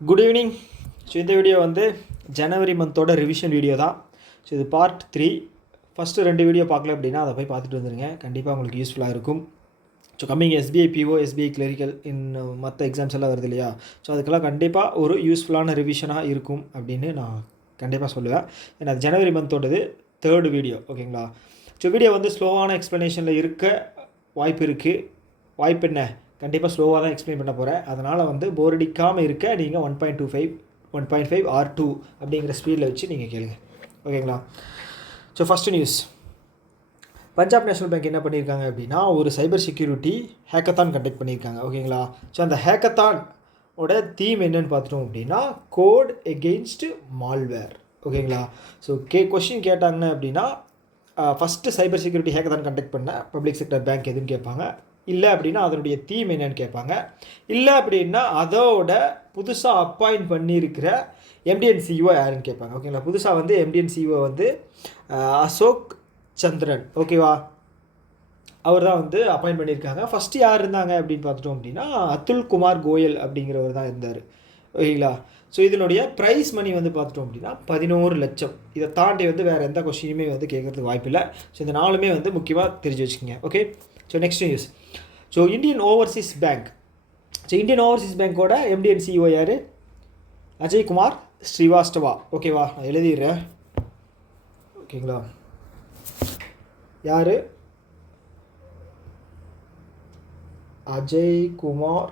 Good evening. So இந்த video வந்து ஜனவரி மந்தோட revision video தான். ஸோ இது பார்ட் 3. ஃபஸ்ட்டு 2 வீடியோ பார்க்கல அப்படின்னா அதை போய் பார்த்துட்டு வந்துடுங்க. கண்டிப்பாக உங்களுக்கு யூஸ்ஃபுல்லாக இருக்கும். So coming SBI PO, SBI clerical மற்ற எக்ஸாம்ஸ் எல்லாம் வருது இல்லையா? ஸோ அதுக்கெல்லாம் கண்டிப்பாக ஒரு யூஸ்ஃபுல்லான ரிவிஷனாக இருக்கும் அப்படின்னு நான் கண்டிப்பாக சொல்லுவேன். ஏன்னா அது ஜனவரி மந்தோடது 3rd வீடியோ. ஓகேங்களா? ஸோ வீடியோ வந்து ஸ்லோவான எக்ஸ்ப்ளனேஷனில் இருக்க வாய்ப்பு இருக்குது. வாய்ப்பு என்ன, கண்டிப்பாக ஸ்லோவாக தான் எக்ஸ்பிளைன் பண்ண போகிறேன். அதனால் வந்து போர் அடிக்காமல் இருக்க நீங்கள் 1.25 1.5 or 2 அப்படிங்கிற ஸ்பீடில் வச்சு நீங்கள் கேளுங்க. ஓகேங்களா? So first news, Punjab national bank என்ன பண்ணியிருக்காங்க அப்படின்னா ஒரு சைபர் செக்யூரிட்டி ஹேக்கத்தான் கண்டக்ட் பண்ணியிருக்காங்க. ஓகேங்களா? ஸோ அந்த ஹேக்கத்தானோட தீம் என்னன்னு பார்த்துட்டோம் அப்படின்னா கோட் எகெயின்ஸ்ட் மால்வேர். ஓகேங்களா? ஸோ கொஸ்டின் கேட்டாங்க அப்படின்னா first cyber security hackathon conduct பண்ண பப்ளிக் செக்டர் பேங்க் எதுன்னு கேட்பாங்க. இல்லை அப்படின்னா அதனுடைய தீம் என்னன்னு கேட்பாங்க. இல்லை அப்படின்னா அதோட புதுசாக அப்பாயிண்ட் பண்ணியிருக்கிற எம்டிஎன்சிஓ யாருன்னு கேட்பாங்க. ஓகேங்களா? புதுசாக வந்து எம்டிஎன்சிஓ வந்து அசோக் சந்திரன். ஓகேவா? அவர் தான் வந்து அப்பாயிண்ட் பண்ணியிருக்காங்க. ஃபஸ்ட்டு யார் இருந்தாங்க அப்படின்னு பார்த்துட்டோம் அப்படின்னா அதுல் குமார் கோயல் அப்படிங்கிறவர் தான் இருந்தார். ஓகேங்களா? ஸோ இதனுடைய ப்ரைஸ் மணி வந்து பார்த்துட்டோம் அப்படின்னா 11 லட்சம். இதை தாண்டி வந்து வேறு எந்த கொஸ்டினுமே வந்து கேட்குறதுக்கு வாய்ப்பில்லை. ஸோ இந்த நாலுமே வந்து முக்கியமாக தெரிஞ்சு வச்சுக்கோங்க. Okay? So next news, so Indian overseas bank. So Indian overseas பேங்க்கோட எம்டிஎன்சிஓ யார்? அஜய்குமார் ஸ்ரீவாஸ்தவா. ஓகேவா? நான் எழுதிடுறேன். ஓகேங்களா? யார்? Ajaykumar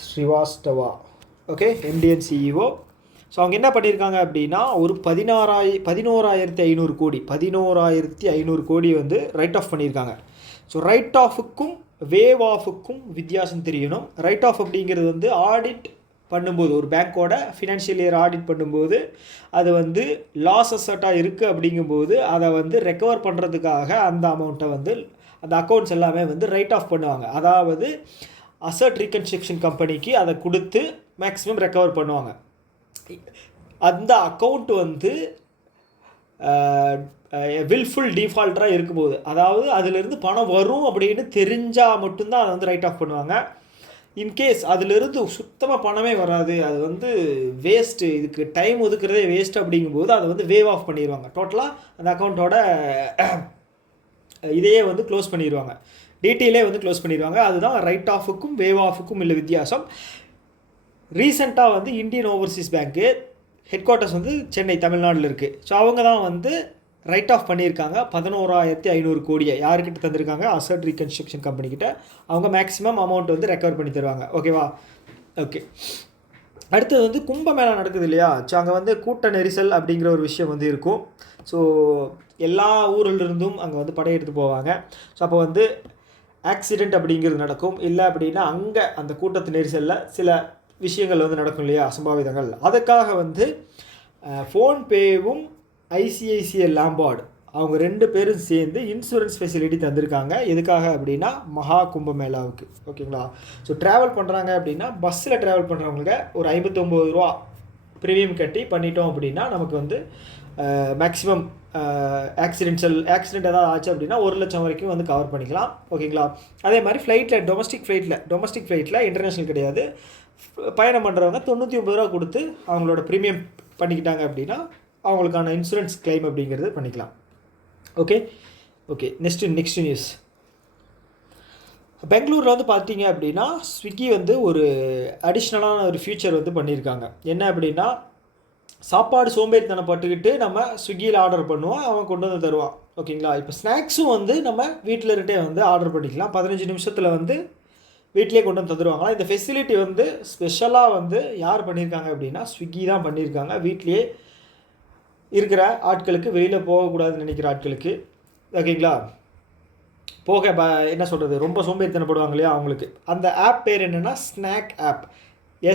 Srivastava. Okay, MD and CEO. So அவங்க என்ன பண்ணியிருக்காங்க அப்படின்னா ஒரு 11,500 கோடி 11,500 கோடி வந்து ரைட் ஆஃப் பண்ணியிருக்காங்க. ஸோ ரைட் ஆஃபுக்கும் வேவ் ஆஃபுக்கும் வித்தியாசம் தெரியணும். ரைட் ஆஃப் அப்படிங்கிறது வந்து ஆடிட் பண்ணும்போது, ஒரு பேங்க்கோட ஃபினான்ஷியல் இயர் ஆடிட் பண்ணும்போது அது வந்து லாஸ் அசட்டாக இருக்குது அப்படிங்கும்போது அதை வந்து ரெக்கவர் பண்ணுறதுக்காக அந்த அமௌண்ட்டை வந்து அந்த அக்கௌண்ட்ஸ் எல்லாமே வந்து ரைட் ஆஃப் பண்ணுவாங்க. அதாவது அசட் ரீகன்ஸ்ட்ரக்ஷன் கம்பெனிக்கு அதை கொடுத்து மேக்ஸிமம் ரெக்கவர் பண்ணுவாங்க. அந்த அக்கௌண்ட் வந்து வில்ஃபுல் டிஃபால்ட்டராக இருக்கும்போது, அதாவது அதிலிருந்து பணம் வரும் அப்படின்னு தெரிஞ்சால் மட்டும்தான் அதை வந்து ரைட் ஆஃப் பண்ணுவாங்க. இன்கேஸ் அதிலிருந்து சுத்தமாக பணமே வராது, அது வந்து வேஸ்ட்டு, இதுக்கு டைம் ஒதுக்குறதே வேஸ்ட் அப்படிங்கும்போது அதை வந்து வேவ் ஆஃப் பண்ணிடுவாங்க. டோட்டலாக அந்த அக்கௌண்ட்டோட இதையே வந்து க்ளோஸ் பண்ணிடுவாங்க, டீட்டெயிலே வந்து க்ளோஸ் பண்ணிடுவாங்க. அதுதான் ரைட் ஆஃபுக்கும் வேவ் ஆஃபுக்கும் இல்லை வித்தியாசம். ரீசெண்டாக வந்து இந்தியன் ஓவர்சீஸ் பேங்க்கு ஹெட் குவார்ட்டர்ஸ் வந்து சென்னை, தமிழ்நாட்டில் இருக்குது. ஸோ அவங்க தான் வந்து ரைட் ஆஃப் பண்ணியிருக்காங்க 11,500 கோடியை. யாருக்கிட்ட தந்திருக்காங்க? அசட் ரீகன்ஸ்ட்ரக்ஷன் கம்பெனிக்கிட்ட. அவங்க மேக்ஸிமம் அமௌண்ட் வந்து ரெக்கவர் பண்ணி தருவாங்க. ஓகேவா? ஓகே, அடுத்தது வந்து கும்பமேளா நடக்குது இல்லையா? ஸோ அங்கே வந்து கூட்ட நெரிசல் அப்படிங்கிற ஒரு விஷயம் வந்து இருக்கும். ஸோ எல்லா ஊரிலிருந்தும் அங்கே வந்து படையெடுத்து போவாங்க. ஸோ அப்போ வந்து ஆக்சிடெண்ட் அப்படிங்கிறது நடக்கும். இல்லை அப்படின்னா அங்கே அந்த கூட்டத்து நெரிசலில் சில விஷயங்கள் வந்து நடக்கும் இல்லையா, அசம்பாவிதங்கள். அதுக்காக வந்து ஃபோன்பேவும் ஐசிஐசிஐ லாம்பார்டு அவங்க 2 பேரும் சேர்ந்து இன்சூரன்ஸ் ஃபெசிலிட்டி தந்திருக்காங்க. எதுக்காக அப்படின்னா மகா கும்பமேளாவுக்கு. ஓகேங்களா? ஸோ ட்ராவல் பண்ணுறாங்க அப்படின்னா பஸ்ஸில் ட்ராவல் பண்ணுறவங்களுக்கு ஒரு 59 ரூபா ப்ரீமியம் கட்டி பண்ணிட்டோம் அப்படின்னா நமக்கு வந்து மேக்ஸிமம் ஆக்சிடென்ட் ஏதாவது ஆச்சு அப்படின்னா 1 லட்சம் வரைக்கும் வந்து கவர் பண்ணிக்கலாம். ஓகேங்களா? அதே மாதிரி ஃப்ளைட்டில், டொமஸ்டிக் ஃப்ளைட்டில் இன்டர்நேஷ்னல் கிடையாது, பயணம் பண்ணுறவங்க 99 ரூபா கொடுத்து அவங்களோட ப்ரீமியம் பண்ணிக்கிட்டாங்க அப்படின்னா அவங்களுக்கான இன்சூரன்ஸ் கிளைம் அப்படிங்கிறது பண்ணிக்கலாம். ஓகே, நெக்ஸ்ட் நியூஸ், பெங்களூரில் வந்து பார்த்தீங்க அப்படின்னா ஸ்விக்கி வந்து ஒரு அடிஷ்னலான ஒரு ஃபியூச்சர் வந்து பண்ணியிருக்காங்க. என்ன அப்படின்னா சாப்பாடு சோம்பேறித்தனப்பட்டுக்கிட்டு நம்ம ஸ்விக்கியில் ஆர்டர் பண்ணுவோம், அவன் கொண்டு வந்து தருவான். ஓகேங்களா? இப்போ ஸ்நாக்ஸும் வந்து நம்ம வீட்டில் இருந்தே வந்து ஆர்டர் பண்ணிக்கலாம். 15 நிமிஷத்தில் வந்து வீட்டிலே கொண்டு வந்து தந்துடுவாங்களா. இந்த ஃபெசிலிட்டி வந்து ஸ்பெஷலாக வந்து யார் பண்ணியிருக்காங்க அப்படின்னா ஸ்விக்கி தான் பண்ணியிருக்காங்க. வீட்லேயே இருக்கிற ஆட்களுக்கு, வெளியில் போகக்கூடாதுன்னு நினைக்கிற ஆட்களுக்கு. ஓகேங்களா? என்ன சொல்கிறது, ரொம்ப சோம்பேறித்தனப்படுவாங்க இல்லையா, அவங்களுக்கு. அந்த ஆப் பேர் என்னென்னா ஸ்நாக் ஆப்,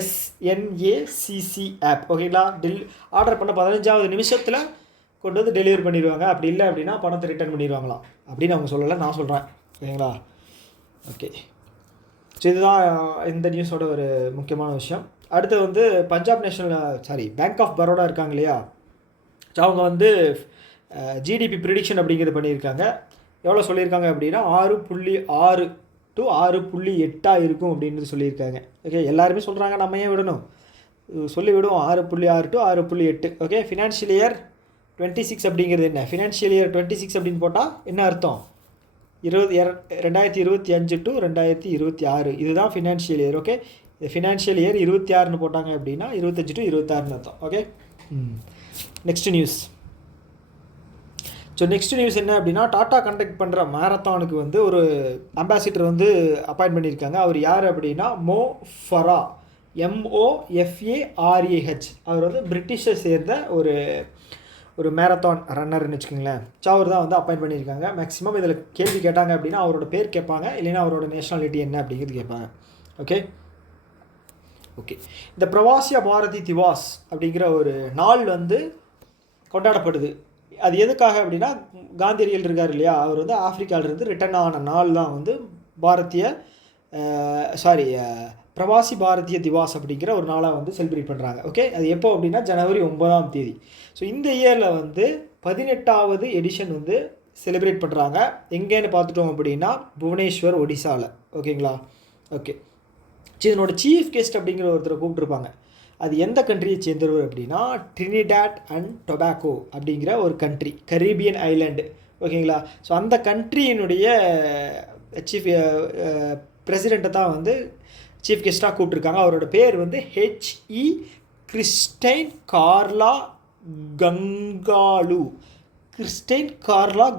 SNACC ஆப். ஓகேங்களா? ஆர்டர் பண்ண 15வது நிமிஷத்தில் கொண்டு வந்து டெலிவரி பண்ணிடுவாங்க. அப்படி இல்லை அப்படின்னா பணத்தை ரிட்டர்ன் பண்ணிடுவாங்களாம் அப்படின்னு அவங்க சொல்லலை, நான் சொல்கிறேன். ஓகேங்களா? ஓகே, ஸோ இதுதான் இந்த நியூஸோட ஒரு முக்கியமான விஷயம். அடுத்து வந்து பேங்க் ஆஃப் பரோடா இருக்காங்க இல்லையா? ஸோ அவங்க வந்து ஜிடிபி ப்ரிடிக்ஷன் அப்படிங்கிறது பண்ணியிருக்காங்க. எவ்வளோ சொல்லியிருக்காங்க அப்படின்னா 6.6 டு 6.8 இருக்கும் அப்படின்றது சொல்லியிருக்காங்க. ஓகே, எல்லாருமே சொல்கிறாங்க, நம்ம ஏன் விடணும், சொல்லி விடுவோம். 6.6 டு 6.8. ஓகே, ஃபினான்ஷியல் இயர் 26 அப்படிங்கிறது என்ன, ஃபினான்ஷியல் இயர் 26 அப்படின்னு போட்டால் என்ன அர்த்தம், 2025 டு 2026 இதுதான் financial year. Okay, financial year 26ன்னு போட்டாங்க அப்படின்னா 25 டு 26ன்னு அர்த்தம். Okay, next news. So next news என்ன அப்படின்னா, டாட்டா கண்டக்ட் பண்ணுற மேரத்தானுக்கு வந்து ஒரு அம்பாசிடர் வந்து அப்பாயிண்ட் பண்ணியிருக்காங்க. அவர் யார் அப்படின்னா மோ ஃபரா, MOFARAH. அவர் வந்து பிரிட்டிஷை சேர்ந்த ஒரு மேரத்தான் ரன்னர்னு வச்சுக்கோங்களேன். ஸோ அவர் தான் வந்து அப்பாயிண்ட் பண்ணியிருக்காங்க. மேக்ஸிமம் இதில் கேள்வி கேட்டாங்க அப்படின்னா அவரோட பேர் கேட்பாங்க, இல்லைன்னா அவரோட நேஷனாலிட்டி என்ன அப்படிங்கிறது கேட்பாங்க. ஓகே, இந்த பிரவாசிய பாரதி திவாஸ் அப்படிங்கிற ஒரு நாள் வந்து கொண்டாடப்படுது. அது எதுக்காக அப்படின்னா, காந்தியடிகள் இருக்கார் இல்லையா, அவர் வந்து ஆப்பிரிக்காவிலிருந்து ரிட்டர்ன் ஆன நாள் தான் வந்து பிரவாசி பாரதிய திவாஸ் அப்படிங்கிற ஒரு நாளாக வந்து செலிப்ரேட் பண்ணுறாங்க. ஓகே, அது எப்போ அப்படின்னா ஜனவரி 9. ஸோ இந்த இயரில் வந்து 18வது எடிஷன் வந்து செலிப்ரேட் பண்ணுறாங்க. எங்கேன்னு பார்த்துட்டோம் அப்படின்னா புவனேஸ்வர், ஒடிசாவில். ஓகேங்களா? ஓகே, இதனோட சீஃப் கெஸ்ட் அப்படிங்கிற ஒருத்தரை கூப்பிட்டுருப்பாங்க. அது எந்த கண்ட்ரியை சேர்ந்தவர் அப்படின்னா ட்ரினிடாட் அண்ட் டொபாக்கோ அப்படிங்கிற ஒரு கண்ட்ரி, கரீபியன் ஐலாண்டு. ஓகேங்களா? ஸோ அந்த கண்ட்ரியினுடைய சீஃப் பிரசிடெண்ட்டை தான் வந்து சீஃப் கெஸ்ட்டாக கூப்பிட்ருக்காங்க. அவரோட பேர் வந்து HE கிறிஸ்டைன் கார்லா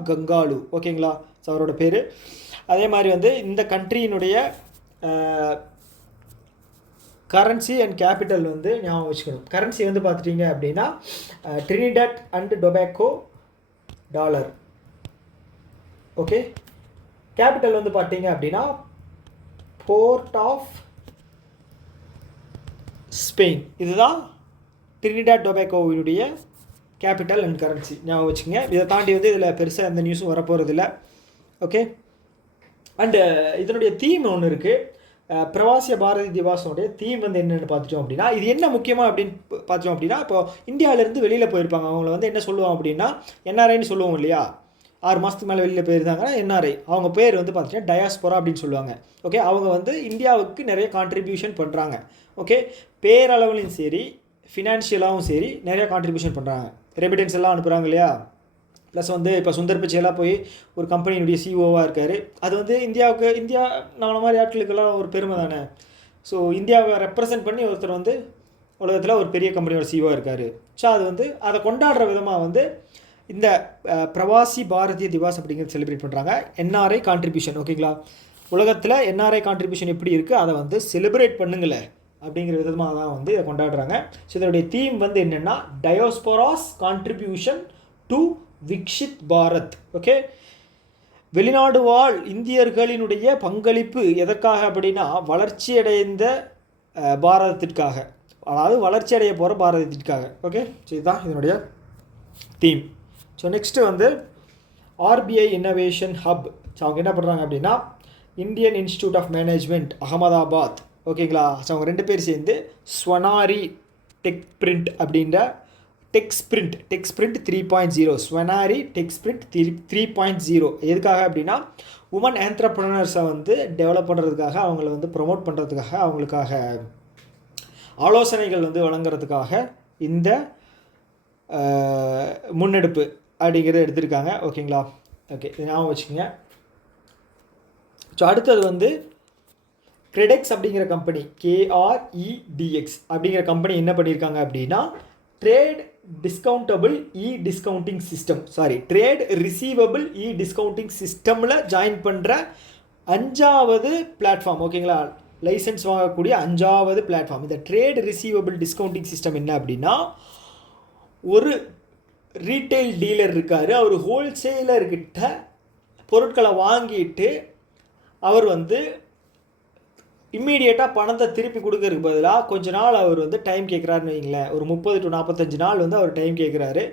கங்காலு. ஓகேங்களா? ஸோ அவரோட பேர். அதே மாதிரி வந்து இந்த கண்ட்ரியினுடைய கரன்சி அண்ட் கேபிட்டல் வந்து ஞாபகம் வச்சுக்கணும். கரன்சி வந்து பார்த்துட்டிங்க அப்படின்னா Trinidad and tobacco dollar. Okay, capital வந்து பார்த்தீங்க அப்படின்னா போர்ட் ஆஃப் ஸ்பெயின். இதுதான் ட்ரினிடாட் டொபாக்கோவினுடைய கேபிட்டல் அண்ட் கரன்சி. ஞாபகம் வச்சுக்கோங்க. இதை தாண்டி வந்து இதில் பெருசாக எந்த நியூஸும் வரப்போகிறதில்ல. ஓகே, அண்டு இதனுடைய தீம் ஒன்று இருக்குது. பிரவாசிய பாரதி திவாஸோடைய தீம் வந்து என்னென்னு பார்த்துட்டோம் அப்படின்னா, இது என்ன முக்கியமாக அப்படின்னு பார்த்தோம் அப்படின்னா, இப்போ இந்தியாவிலேருந்து வெளியில் போயிருப்பாங்க, அவங்கள வந்து என்ன சொல்லுவோம் அப்படின்னா NRIன்னு சொல்லுவோம் இல்லையா. 6 மாதத்துக்கு மேலே வெளியில் போயிருந்தாங்கன்னா NRI. அவங்க பேர் வந்து பார்த்தீங்கன்னா டயாஸ்போரா அப்படின்னு சொல்லுவாங்க. ஓகே, அவங்க வந்து இந்தியாவுக்கு நிறைய கான்ட்ரிபியூஷன் பண்ணுறாங்க. ஓகே, பேரளவுலையும் சரி ஃபினான்ஷியலாகவும் சரி நிறைய கான்ட்ரிபியூஷன் பண்ணுறாங்க. ரெமிடன்ஸ் எல்லாம் அனுப்புகிறாங்க இல்லையா. ப்ளஸ் வந்து இப்போ சுந்தர் பிச்சையெல்லாம் போய் ஒரு கம்பெனியினுடைய COவாக இருக்கார். அது வந்து இந்தியா நம்மள மாதிரி ஆட்களுக்கெல்லாம் ஒரு பெருமை தானே. ஸோ இந்தியாவை ரெப்ரசன்ட் பண்ணி ஒருத்தர் வந்து உலகத்தில் ஒரு பெரிய கம்பெனியோட COவாக இருக்கார். ஸோ அது வந்து அதை கொண்டாடுற விதமாக வந்து இந்த பிரவாசி பாரதிய திவாஸ் அப்படிங்கிறது செலிப்ரேட் பண்ணுறாங்க. NRI contribution. ஓகேங்களா? உலகத்தில் NRI கான்ட்ரிபியூஷன் எப்படி இருக்குது அதை வந்து செலிப்ரேட் பண்ணுங்களே அப்படிங்கிற விதமாக தான் வந்து இதை கொண்டாடுறாங்க. ஸோ இதனுடைய தீம் வந்து என்னென்னா diasporas contribution to Viksit Bharat. Okay, வெளிநாடு வாழ் இந்தியர்களினுடைய பங்களிப்பு எதற்காக அப்படின்னா வளர்ச்சியடைந்த பாரதத்திற்காக, அதாவது வளர்ச்சி அடைய போகிற பாரதத்திற்காக. ஓகே, ஸோ இதுதான் இதனுடைய தீம். ஸோ நெக்ஸ்ட்டு வந்து RBI இன்னோவேஷன் ஹப். ஸோ அவங்க என்ன பண்ணுறாங்க அப்படின்னா Indian Institute of Management Ahmedabad. ஓகேங்களா? ஸோ அவங்க 2 பேர் சேர்ந்து ஸ்வனாரி டெக்ஸ்பிரிண்ட் அப்படின்ற டெக்ஸ்பிரிண்ட் 3.0 ஸ்வனாரி டெக்ஸ்பிரிண்ட் 3.0 எதுக்காக அப்படின்னா உமன் ஆண்டர்ப்ரனர்ஸை வந்து டெவலப் பண்ணுறதுக்காக, அவங்கள வந்து ப்ரொமோட் பண்ணுறதுக்காக, அவங்களுக்காக ஆலோசனைகள் வந்து வழங்குறதுக்காக இந்த முன்னெடுப்பு அப்படிங்கிறத எடுத்திருக்காங்க. ஓகேங்களா? ஓகே, இது ஞாபகம் வச்சுக்கோங்க. ஸோ அடுத்தது வந்து கிரெடெக்ஸ் அப்படிங்கிற கம்பெனி, KREDX அப்படிங்கிற கம்பெனி என்ன பண்ணியிருக்காங்க அப்படின்னா ட்ரேட் ரிசீவபிள் டிஸ்கவுண்டிங் சிஸ்டமில் ஜாயின் பண்ணுற 5வது பிளாட்ஃபார்ம். ஓகேங்களா? லைசன்ஸ் வாங்கக்கூடிய 5வது பிளாட்ஃபார்ம். இந்த ட்ரேட் ரிசீவபிள் டிஸ்கவுண்டிங் சிஸ்டம் என்ன அப்படின்னா, ஒரு ரீட்டைல் டீலர் இருக்கார், அவர் ஹோல்சேலர்கிட்ட பொருட்களை வாங்கிட்டு அவர் வந்து இம்மீடியட்டாக பணத்தை திருப்பி கொடுக்கறதுக்கு பதிலாக கொஞ்ச நாள் அவர் வந்து டைம் கேட்குறாருன்னு வைங்களேன். ஒரு 30 to 45 நாள் வந்து அவர் டைம் கேட்குறாரு.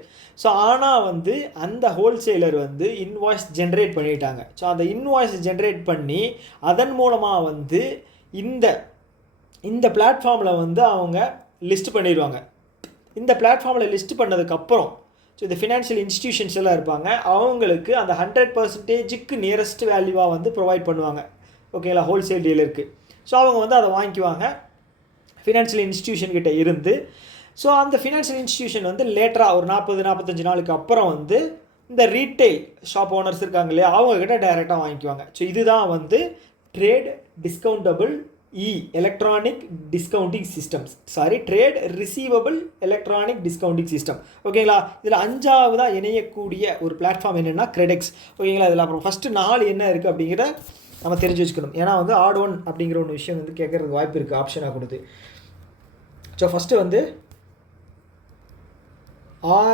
ஸோ ஆனால் வந்து அந்த ஹோல்சேலர் வந்து இன்வாய்ஸ் ஜென்ரேட் பண்ணிட்டாங்க. ஸோ அந்த இன்வாய்ஸ் ஜென்ரேட் பண்ணி அதன் மூலமாக வந்து இந்த பிளாட்ஃபார்மில் வந்து அவங்க லிஸ்ட் பண்ணிடுவாங்க. இந்த பிளாட்ஃபார்மில் லிஸ்ட் பண்ணதுக்கப்புறம் ஸோ இந்த ஃபினான்ஷியல் இன்ஸ்டிடியூஷன்ஸ் எல்லாம் இருப்பாங்க, அவங்களுக்கு அந்த 100% நியரஸ்ட் வேல்யூவாக வந்து ப்ரொவைட் பண்ணுவாங்க. ஓகேங்களா, ஹோல்சேல் டீலருக்கு. ஸோ அவங்க வந்து அதை வாங்கிக்குவாங்க ஃபினான்ஷியல் இன்ஸ்டிடியூஷன் கிட்ட இருந்து. ஸோ அந்த ஃபினான்ஷியல் இன்ஸ்டிடியூஷன் வந்து லேட்டராக ஒரு 40-45 நாளுக்கு அப்புறம் வந்து இந்த ரீட்டைல் ஷாப் ஓனர்ஸ் இருக்காங்க இல்லையா, அவங்கக்கிட்ட டைரெக்டாக வாங்கிக்குவாங்க. ஸோ இதுதான் வந்து trade discountable electronic discounting systems, trade receivable electronic discounting system. ஓகேங்களா, இதில் 5ஆவதாக இணையக்கூடிய ஒரு பிளாட்ஃபார்ம் என்னென்னா கிரெடெக்ஸ். ஓகேங்களா, இதில் அப்புறம் ஃபஸ்ட்டு 4 என்ன இருக்குது அப்படிங்கிறத நம்ம தெரிஞ்சு வச்சுக்கணும். ஏன்னா வந்து ஆட் ஒன் அப்படிங்கிற ஒரு விஷயம் வந்து கேட்குறதுக்கு வாய்ப்பு இருக்குது ஆப்ஷனாக கொடுத்து. ஸோ ஃபஸ்ட்டு வந்து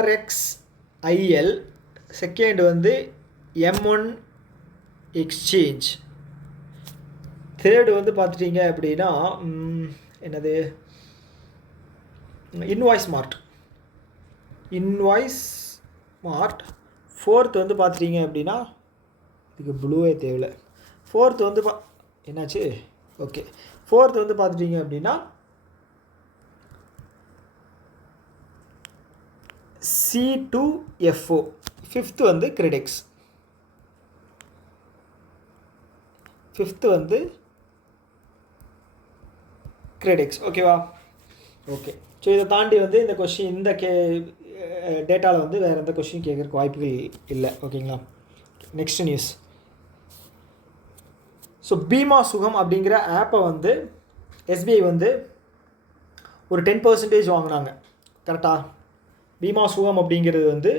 RXIL, செகண்ட் வந்து M1 எக்ஸ்சேஞ்ச், தேர்டு வந்து பார்த்துட்டிங்க அப்படின்னா என்னது இன்வாய்ஸ் மார்ட். ஃபோர்த் வந்து பார்த்துட்டிங்க அப்படின்னா இதுக்கு ப்ளூவே தேவையில்லை. ஃபோர்த் வந்து என்னாச்சு, ஓகே, ஃபோர்த் வந்து பார்த்துட்டிங்க அப்படின்னா C2FO. ஃபிஃப்த்து வந்து கிரெடெக்ஸ். ஃபிஃப்த்து வந்து கிரெடெக்ஸ். ஓகேவா, ஓகே. ஸோ இதை தாண்டி வந்து இந்த கொஷின் இந்த டேட்டாவில் வந்து வேறு எந்த கொஷின் கேட்குறக்கு வாய்ப்புகள் இல்லை. ஓகேங்களா, நெக்ஸ்ட் நியூஸ். ஸோ பீமா சுகம் அப்படிங்கிற ஆப்பை வந்து எஸ்பிஐ வந்து ஒரு 10% வாங்கினாங்க. கரெக்டாக, பீமா சுகம் அப்படிங்கிறது வந்து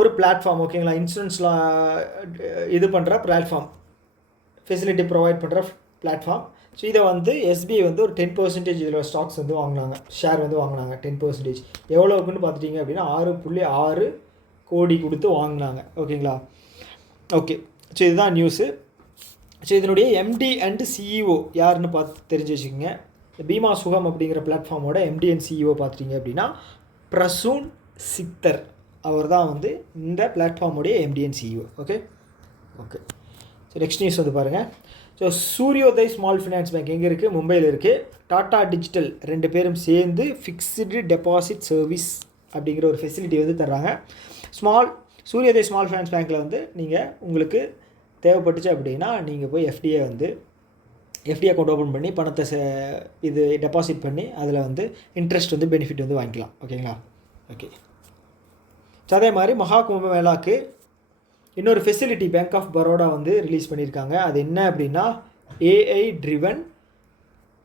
ஒரு பிளாட்ஃபார்ம். ஓகேங்களா, இன்சூரன்ஸ்லாம் இது பண்ணுற பிளாட்ஃபார்ம், ஃபெசிலிட்டி ப்ரொவைட் பண்ணுற பிளாட்ஃபார்ம். ஸோ இதை வந்து எஸ்பிஐ வந்து ஒரு 10% இதில் ஸ்டாக்ஸ் வந்து வாங்கினாங்க, ஷேர் வந்து வாங்கினாங்க 10%. எவ்வளோக்குன்னு பார்த்துட்டிங்க அப்படின்னா 6.6 கோடி கொடுத்து வாங்கினாங்க. ஓகேங்களா, ஓகே. ஸோ இதுதான் நியூஸு. ஸோ இதனுடைய எம்டி அண்ட் சிஇஓ யாருன்னு பார்த்து தெரிஞ்சு வச்சுக்கோங்க. பீமா சுகம் அப்படிங்கிற பிளாட்ஃபார்மோட எம்டி அண்ட் சிஇஓ பார்த்துட்டிங்க அப்படின்னா பிரசூன் சித்தர், அவர் தான் வந்து இந்த பிளாட்ஃபார்முடைய MD and CEO. Okay. So next news வந்து பாருங்கள். So Suryoday small finance bank எங்கே இருக்குது, மும்பையில் இருக்குது. டாடா டிஜிட்டல் 2 பேரும் சேர்ந்து ஃபிக்ஸ்டு டெபாசிட் சர்வீஸ் அப்படிங்கிற ஒரு ஃபெசிலிட்டி வந்து தர்றாங்க. சூரியோதய் ஸ்மால் ஃபினான்ஸ் பேங்க்கில் வந்து நீங்கள் உங்களுக்கு தேவைப்பட்டுச்சு அப்படின்னா நீங்கள் போய் எஃப்டி அக்கௌண்ட் ஓப்பன் பண்ணி பணத்தை இது டெபாசிட் பண்ணி அதில் வந்து இன்ட்ரெஸ்ட் வந்து பெனிஃபிட் வந்து வாங்கிக்கலாம். ஓகேங்களா, ஓகே. ஸோ அதே மாதிரி மகா கும்பமேளாவுக்கு இன்னொரு ஃபெசிலிட்டி பேங்க் ஆஃப் பரோடா வந்து ரிலீஸ் பண்ணியிருக்காங்க. அது என்ன அப்படின்னா AI driven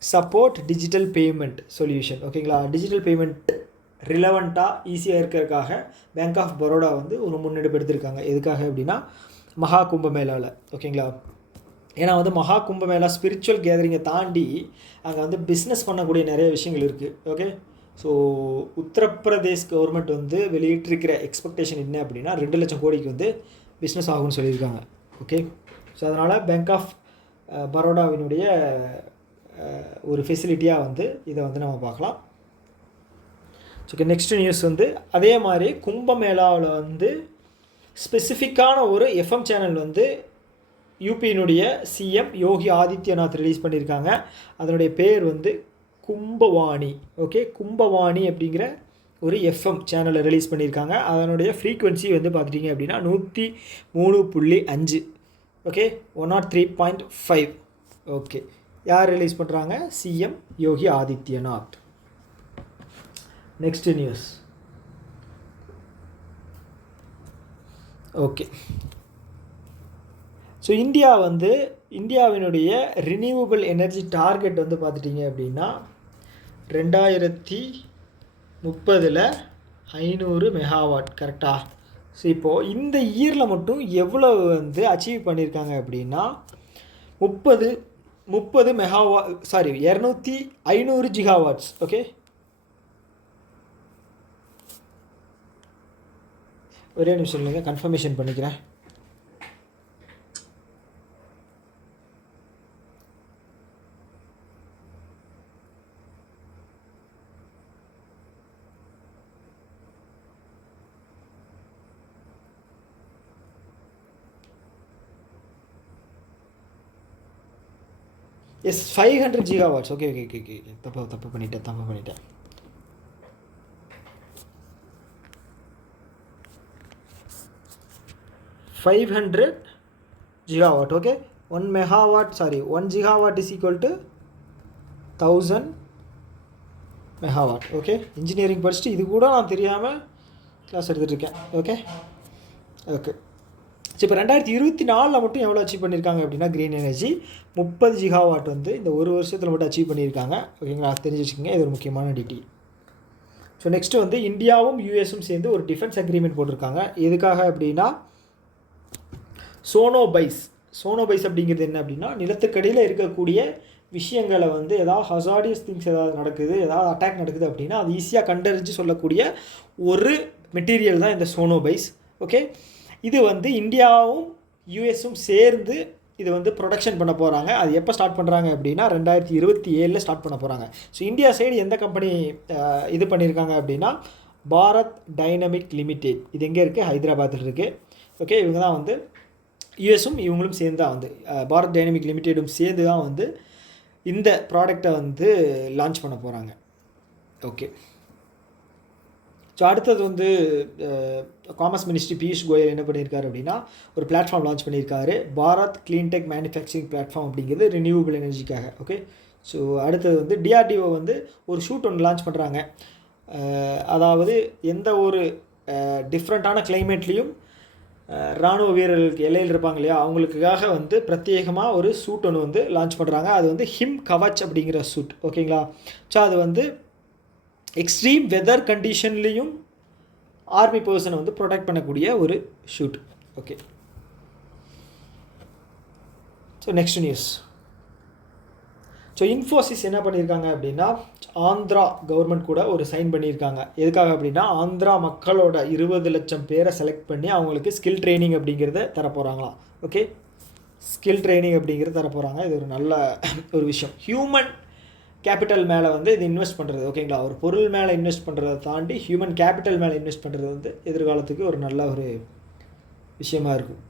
support digital payment solution. ஓகேங்களா, டிஜிட்டல் பேமெண்ட் ரிலவெண்ட்டாக ஈஸியாக இருக்கிறதுக்காக பேங்க் ஆஃப் பரோடா வந்து ஒரு முன்னெடுப்பு எடுத்திருக்காங்க. எதுக்காக அப்படின்னா மகா கும்பமேளாவில். ஓகேங்களா, ஏன்னா வந்து மகா கும்பமேளா ஸ்பிரிச்சுவல் கேதரிங்கை தாண்டி அங்கே வந்து பிஸ்னஸ் பண்ணக்கூடிய நிறைய விஷயங்கள் இருக்குது. ஓகே. ஸோ உத்தரப்பிரதேஷ் கவர்மெண்ட் வந்து வெளியிட்டிருக்கிற எக்ஸ்பெக்டேஷன் என்ன அப்படின்னா 2 லட்சம் கோடிக்கு வந்து பிஸ்னஸ் ஆகும்னு சொல்லியிருக்காங்க. ஓகே. ஸோ அதனால் பேங்க் ஆஃப் பரோடாவினுடைய ஒரு ஃபெசிலிட்டியாக வந்து இதை வந்து நம்ம பார்க்கலாம். ஓகே, நெக்ஸ்ட் நியூஸ் வந்து அதே மாதிரி கும்பமேளாவில் வந்து ஸ்பெசிஃபிக்கான ஒரு எஃப்எம் சேனல் வந்து யூபியினுடைய சிஎம் யோகி ஆதித்யநாத் ரிலீஸ் பண்ணியிருக்காங்க. அதனுடைய பேர் வந்து கும்பவாணி. ஓகே, கும்பவாணி அப்படிங்கிற ஒரு எஃப்எம் சேனலை ரிலீஸ் பண்ணியிருக்காங்க. அதனுடைய ஃப்ரீக்வன்சி வந்து பார்த்துட்டிங்க அப்படின்னா 103.5. ஓகே, 103.5. ஓகே, யார் ரிலீஸ் பண்ணுறாங்க, CM Yogi Adityanath. Next news. Okay. So இந்தியாவினுடைய ரினியூவபிள் எனர்ஜி டார்கெட் வந்து பார்த்துட்டிங்க அப்படின்னா 2030 500 மெகாவாட். கரெக்டாக. ஸோ இப்போது இந்த இயரில் மட்டும் எவ்வளோ வந்து அச்சீவ் பண்ணியிருக்காங்க அப்படின்னா 30 மெகாவாட் 500 ஜிகாவாட்ஸ். ஓகே, ஒரே நிமிஷம் இல்லைங்க, கன்ஃபர்மேஷன் பண்ணிக்கிறேன். S, 500 gigawatts. ஓகே, தப்பு பண்ணிட்டேன். 500 gigawatt. Okay, 1 gigawatt is equal to 1000 megawatt. Okay, engineering படிச்சுட்டு இது கூட நான் தெரியாமல் கிளாஸ் எடுத்துகிட்ருக்கேன். ஓகே ஓகே ஸோ இப்போ 2024 மட்டும் எவ்வளோ அச்சீவ் பண்ணியிருக்காங்க அப்படின்னா க்ரீன் எனர்ஜி 30 ஜிகாவாட் வந்து இந்த ஒரு வருஷத்தில் மட்டும் அச்சீவ் பண்ணியிருக்காங்க. ஓகேங்களா, தெரிஞ்சு வச்சுக்கோங்க, இது ஒரு முக்கியமான டீட்டெயில். ஸோ நெக்ஸ்ட்டு வந்து இந்தியாவும் யூஎஸும் சேர்ந்து ஒரு டிஃபென்ஸ் அக்ரிமெண்ட் போட்டிருக்காங்க. எதுக்காக அப்படின்னா சோனோபைஸ் அப்படிங்கிறது என்ன அப்படின்னா நிலத்துக்கடியில் இருக்கக்கூடிய விஷயங்களை வந்து ஏதாவது ஹசார்டியஸ் திங்ஸ் ஏதாவது நடக்குது, ஏதாவது அட்டாக் நடக்குது அப்படின்னா அது ஈஸியாக கண்டறிஞ்சு சொல்லக்கூடிய ஒரு மெட்டீரியல் தான் இந்த சோனோபைஸ். ஓகே, இது வந்து இந்தியாவும் யூஎஸும் சேர்ந்து இது வந்து ப்ரொடக்ஷன் பண்ண போகிறாங்க. அது எப்போ ஸ்டார்ட் பண்ணுறாங்க அப்படின்னா 2027 ஸ்டார்ட் பண்ண போகிறாங்க. ஸோ இந்தியா சைடு எந்த கம்பெனி இது பண்ணியிருக்காங்க அப்படின்னா பாரத் டைனமிக் லிமிடெட். இது எங்கே இருக்குது? ஹைதராபாத்தில் இருக்குது. ஓகே, இவங்க தான் வந்து யூஎஸும் இவங்களும் சேர்ந்து தான் வந்து பாரத் டைனமிக் லிமிடெடும் சேர்ந்து தான் வந்து இந்த ப்ராடக்டை வந்து லான்ச் பண்ண போகிறாங்க. ஓகே, ஸோ அடுத்தது வந்து காமர்ஸ் மினிஸ்ட்ரி பியூஷ் கோயல் என்ன பண்ணியிருக்காரு அப்படின்னா ஒரு பிளாட்ஃபார்ம் லான்ச் பண்ணியிருக்காரு, பாரத் கிளீன்டெக் மேனுஃபேக்சரிங் பிளாட்ஃபார்ம் அப்படிங்கிறது ரினியூவபிள் எனர்ஜிக்காக. ஓகே, ஸோ அடுத்தது வந்து டிஆர்டிஓ வந்து ஒரு ஷூட் ஒன்று லான்ச் பண்ணுறாங்க. அதாவது எந்த ஒரு டிஃப்ரெண்ட்டான கிளைமேட்லேயும் இராணுவ வீரர்களுக்கு எல்லையில் இருப்பாங்க இல்லையா, அவங்களுக்காக வந்து பிரத்யேகமாக ஒரு சூட் ஒன்று வந்து லான்ச் பண்ணுறாங்க. அது வந்து ஹிம் கவச் அப்படிங்கிற சூட். ஓகேங்களா, ஸோ அது வந்து எக்ஸ்ட்ரீம் வெதர் கண்டிஷன்லேயும் ஆர்மி பர்சனை வந்து ப்ரொடெக்ட் பண்ணக்கூடிய ஒரு shoot. Okay, so next news. So Infosys என்ன பண்ணியிருக்காங்க அப்படின்னா ஆந்திரா கவர்மெண்ட் கூட ஒரு சைன் பண்ணியிருக்காங்க. எதுக்காக அப்படின்னா ஆந்திரா மக்களோட 20 லட்சம் பேரை செலக்ட் பண்ணி அவங்களுக்கு ஸ்கில் ட்ரைனிங் அப்படிங்கிறத தரப்போகிறாங்களாம். ஓகே, ஸ்கில் ட்ரைனிங் அப்படிங்கிறது தரப்போகிறாங்க. இது ஒரு நல்ல ஒரு விஷயம். ஹியூமன் கேபிட்டல் மேலே வந்து இது இன்வெஸ்ட் பண்ணுறது. ஓகேங்களா, ஒரு பொருள் மேலே இன்வெஸ்ட் பண்ணுறதை தாண்டி ஹியூமன் கேபிட்டல் மேலே இன்வெஸ்ட் பண்ணுறது வந்து எதிர்காலத்துக்கு ஒரு நல்ல ஒரு விஷயமா இருக்கும்.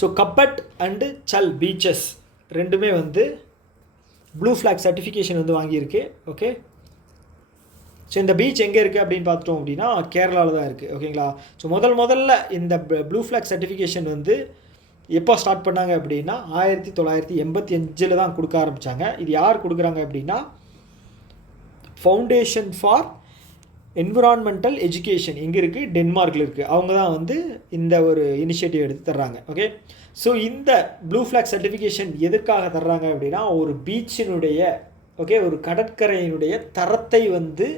ஸோ கப்பட் அண்டு சல் பீச்சஸ் ரெண்டுமே வந்து ப்ளூ ஃப்ளாக் சர்டிஃபிகேஷன் வந்து வாங்கியிருக்கு. ஓகே, ஸோ இந்த பீச் எங்கே இருக்குது அப்படின்னு பார்த்துட்டோம் அப்படின்னா கேரளாவில் தான் இருக்குது. ஓகேங்களா, ஸோ முதல்ல இந்த ப்ளூ ஃப்ளாக் சர்டிஃபிகேஷன் வந்து எப்போ ஸ்டார்ட் பண்ணாங்க அப்படின்னா 1985 தான் கொடுக்க ஆரம்பித்தாங்க. இது யார் கொடுக்குறாங்க அப்படின்னா ஃபவுண்டேஷன் ஃபார் என்விரான்மெண்டல் எஜுகேஷன் எங்கே இருக்குது? டென்மார்க்கில் இருக்குது. அவங்க தான் வந்து இந்த ஒரு இனிஷியேட்டிவ் எடுத்து தர்றாங்க. ஓகே, ஸோ இந்த ப்ளூ ஃப்ளாக் சர்டிஃபிகேஷன் எதுக்காக தர்றாங்க அப்படின்னா ஒரு பீச்சினுடைய ஒரு கடற்கரையினுடைய தரத்தை வந்து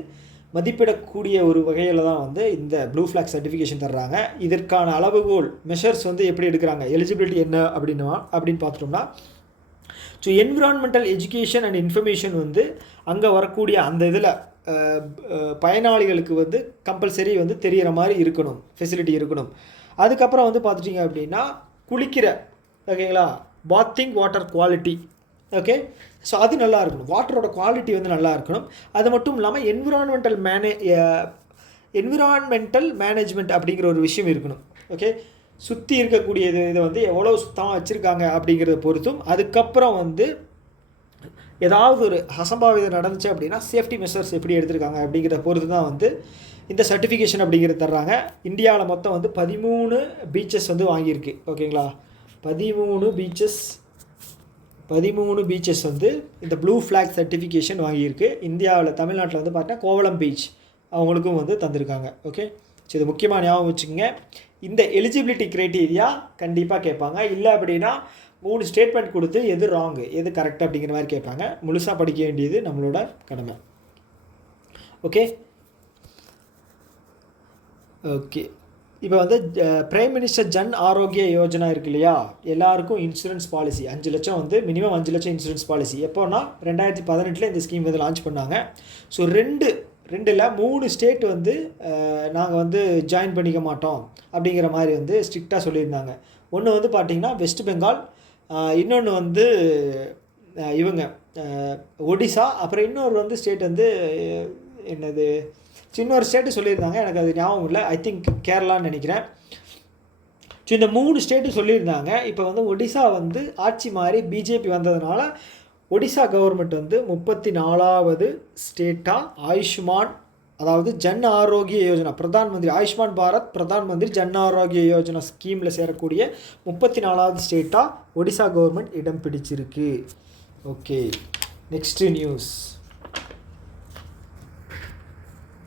மதிப்பிடக்கூடிய ஒரு வகையில் தான் வந்து இந்த ப்ளூ ஃப்ளாக் சர்டிஃபிகேஷன் தர்றாங்க. இதற்கான அளவுகோல் மெஷர்ஸ் வந்து எப்படி எடுக்கிறாங்க, எலிஜிபிலிட்டி என்ன அப்படின்னு பார்த்துட்டோம்னா so environmental education and information வந்து அங்கே வரக்கூடிய அந்த இதில் பயனாளிகளுக்கு வந்து கம்பல்சரி வந்து தெரிகிற மாதிரி இருக்கணும், ஃபெசிலிட்டி இருக்கணும். அதுக்கப்புறம் வந்து பார்த்துட்டிங்க அப்படின்னா குளிக்கிற ஓகேங்களா bathing water quality. Okay, so அது நல்லா இருக்கணும், வாட்டரோட குவாலிட்டி வந்து நல்லா இருக்கணும். அது மட்டும் இல்லாமல் என்விரான்மெண்டல் மேனேஜ்மெண்ட் அப்படிங்கிற ஒரு விஷயம் இருக்கணும். ஓகே, சுற்றி இருக்கக்கூடிய இதை வந்து எவ்வளோ சுத்தமாக வச்சுருக்காங்க அப்படிங்கிறத பொறுத்தும், அதுக்கப்புறம் வந்து ஏதாவது ஒரு அசம்பாவிதம் நடந்துச்சு அப்படின்னா சேஃப்டி மெஷர்ஸ் எப்படி எடுத்திருக்காங்க அப்படிங்கிறத பொறுத்து தான் வந்து இந்த சர்டிஃபிகேஷன் அப்படிங்கிறது தர்றாங்க. இந்தியாவில் மொத்தம் வந்து 13 பீச்சஸ் வந்து வாங்கியிருக்கு. ஓகேங்களா, 13 பீச்சஸ் வந்து இந்த ப்ளூ ஃப்ளாக் சர்டிஃபிகேஷன் வாங்கியிருக்கு. இந்தியாவில் தமிழ்நாட்டில் வந்து பார்த்தீங்கன்னா கோவளம் பீச் அவங்களுக்கும் வந்து தந்திருக்காங்க. ஓகே, ஸோ இது முக்கியமாக ஞாபகம் வச்சுக்கோங்க. இந்த எலிஜிபிலிட்டி க்ரைட்டீரியா கண்டிப்பாக கேட்பாங்க. இல்லை அப்படின்னா 3 ஸ்டேட்மெண்ட் கொடுத்து எது ராங்கு எது கரெக்ட் அப்படிங்கிற மாதிரி கேட்பாங்க. முழுசாக படிக்க வேண்டியது நம்மளோட கடமை. ஓகே ஓகே இப்போ வந்து பிரைம் மினிஸ்டர் ஜன் ஆரோக்கிய யோஜனா இருக்கு இல்லையா, எல்லாருக்கும் இன்சூரன்ஸ் பாலிசி 5 லட்சம் வந்து மினிமம் 5 லட்சம் இன்சூரன்ஸ் பாலிசி. எப்போனா 2018 இந்த ஸ்கீம் வந்து லான்ச் பண்ணாங்க. ஸோ 3 ஸ்டேட் வந்து நாங்கள் வந்து ஜாயின் பண்ணிக்க மாட்டோம் அப்படிங்கிற மாதிரி வந்து ஸ்ட்ரிக்டாக சொல்லியிருந்தாங்க. ஒன்று வந்து பார்த்திங்கன்னா வெஸ்ட் பெங்கால், இன்னொன்று வந்து இவங்க ஒடிசா, அப்புறம் இன்னொரு வந்து ஸ்டேட் வந்து என்னது இன்னொரு ஸ்டேட்டு சொல்லியிருந்தாங்க, எனக்கு அது ஞாபகம் இல்லை, ஐ திங்க் கேரளான்னு நினைக்கிறேன். ஸோ இந்த 3 ஸ்டேட்டு சொல்லியிருந்தாங்க. இப்போ வந்து ஒடிசா வந்து ஆட்சி மாறி பிஜேபி வந்ததுனால ஒடிசா கவர்மெண்ட் வந்து 34வது ஸ்டேட்டாக ஆயுஷ்மான் அதாவது ஜன் ஆரோக்கிய யோஜனா, பிரதான் மந்திரி ஆயுஷ்மான் பாரத் பிரதான் மந்திரி ஜன் ஆரோக்கிய யோஜனா ஸ்கீமில் சேரக்கூடிய 34வது ஸ்டேட்டாக ஒடிசா கவர்மெண்ட் இடம் பிடிச்சிருக்கு. Okay, next news.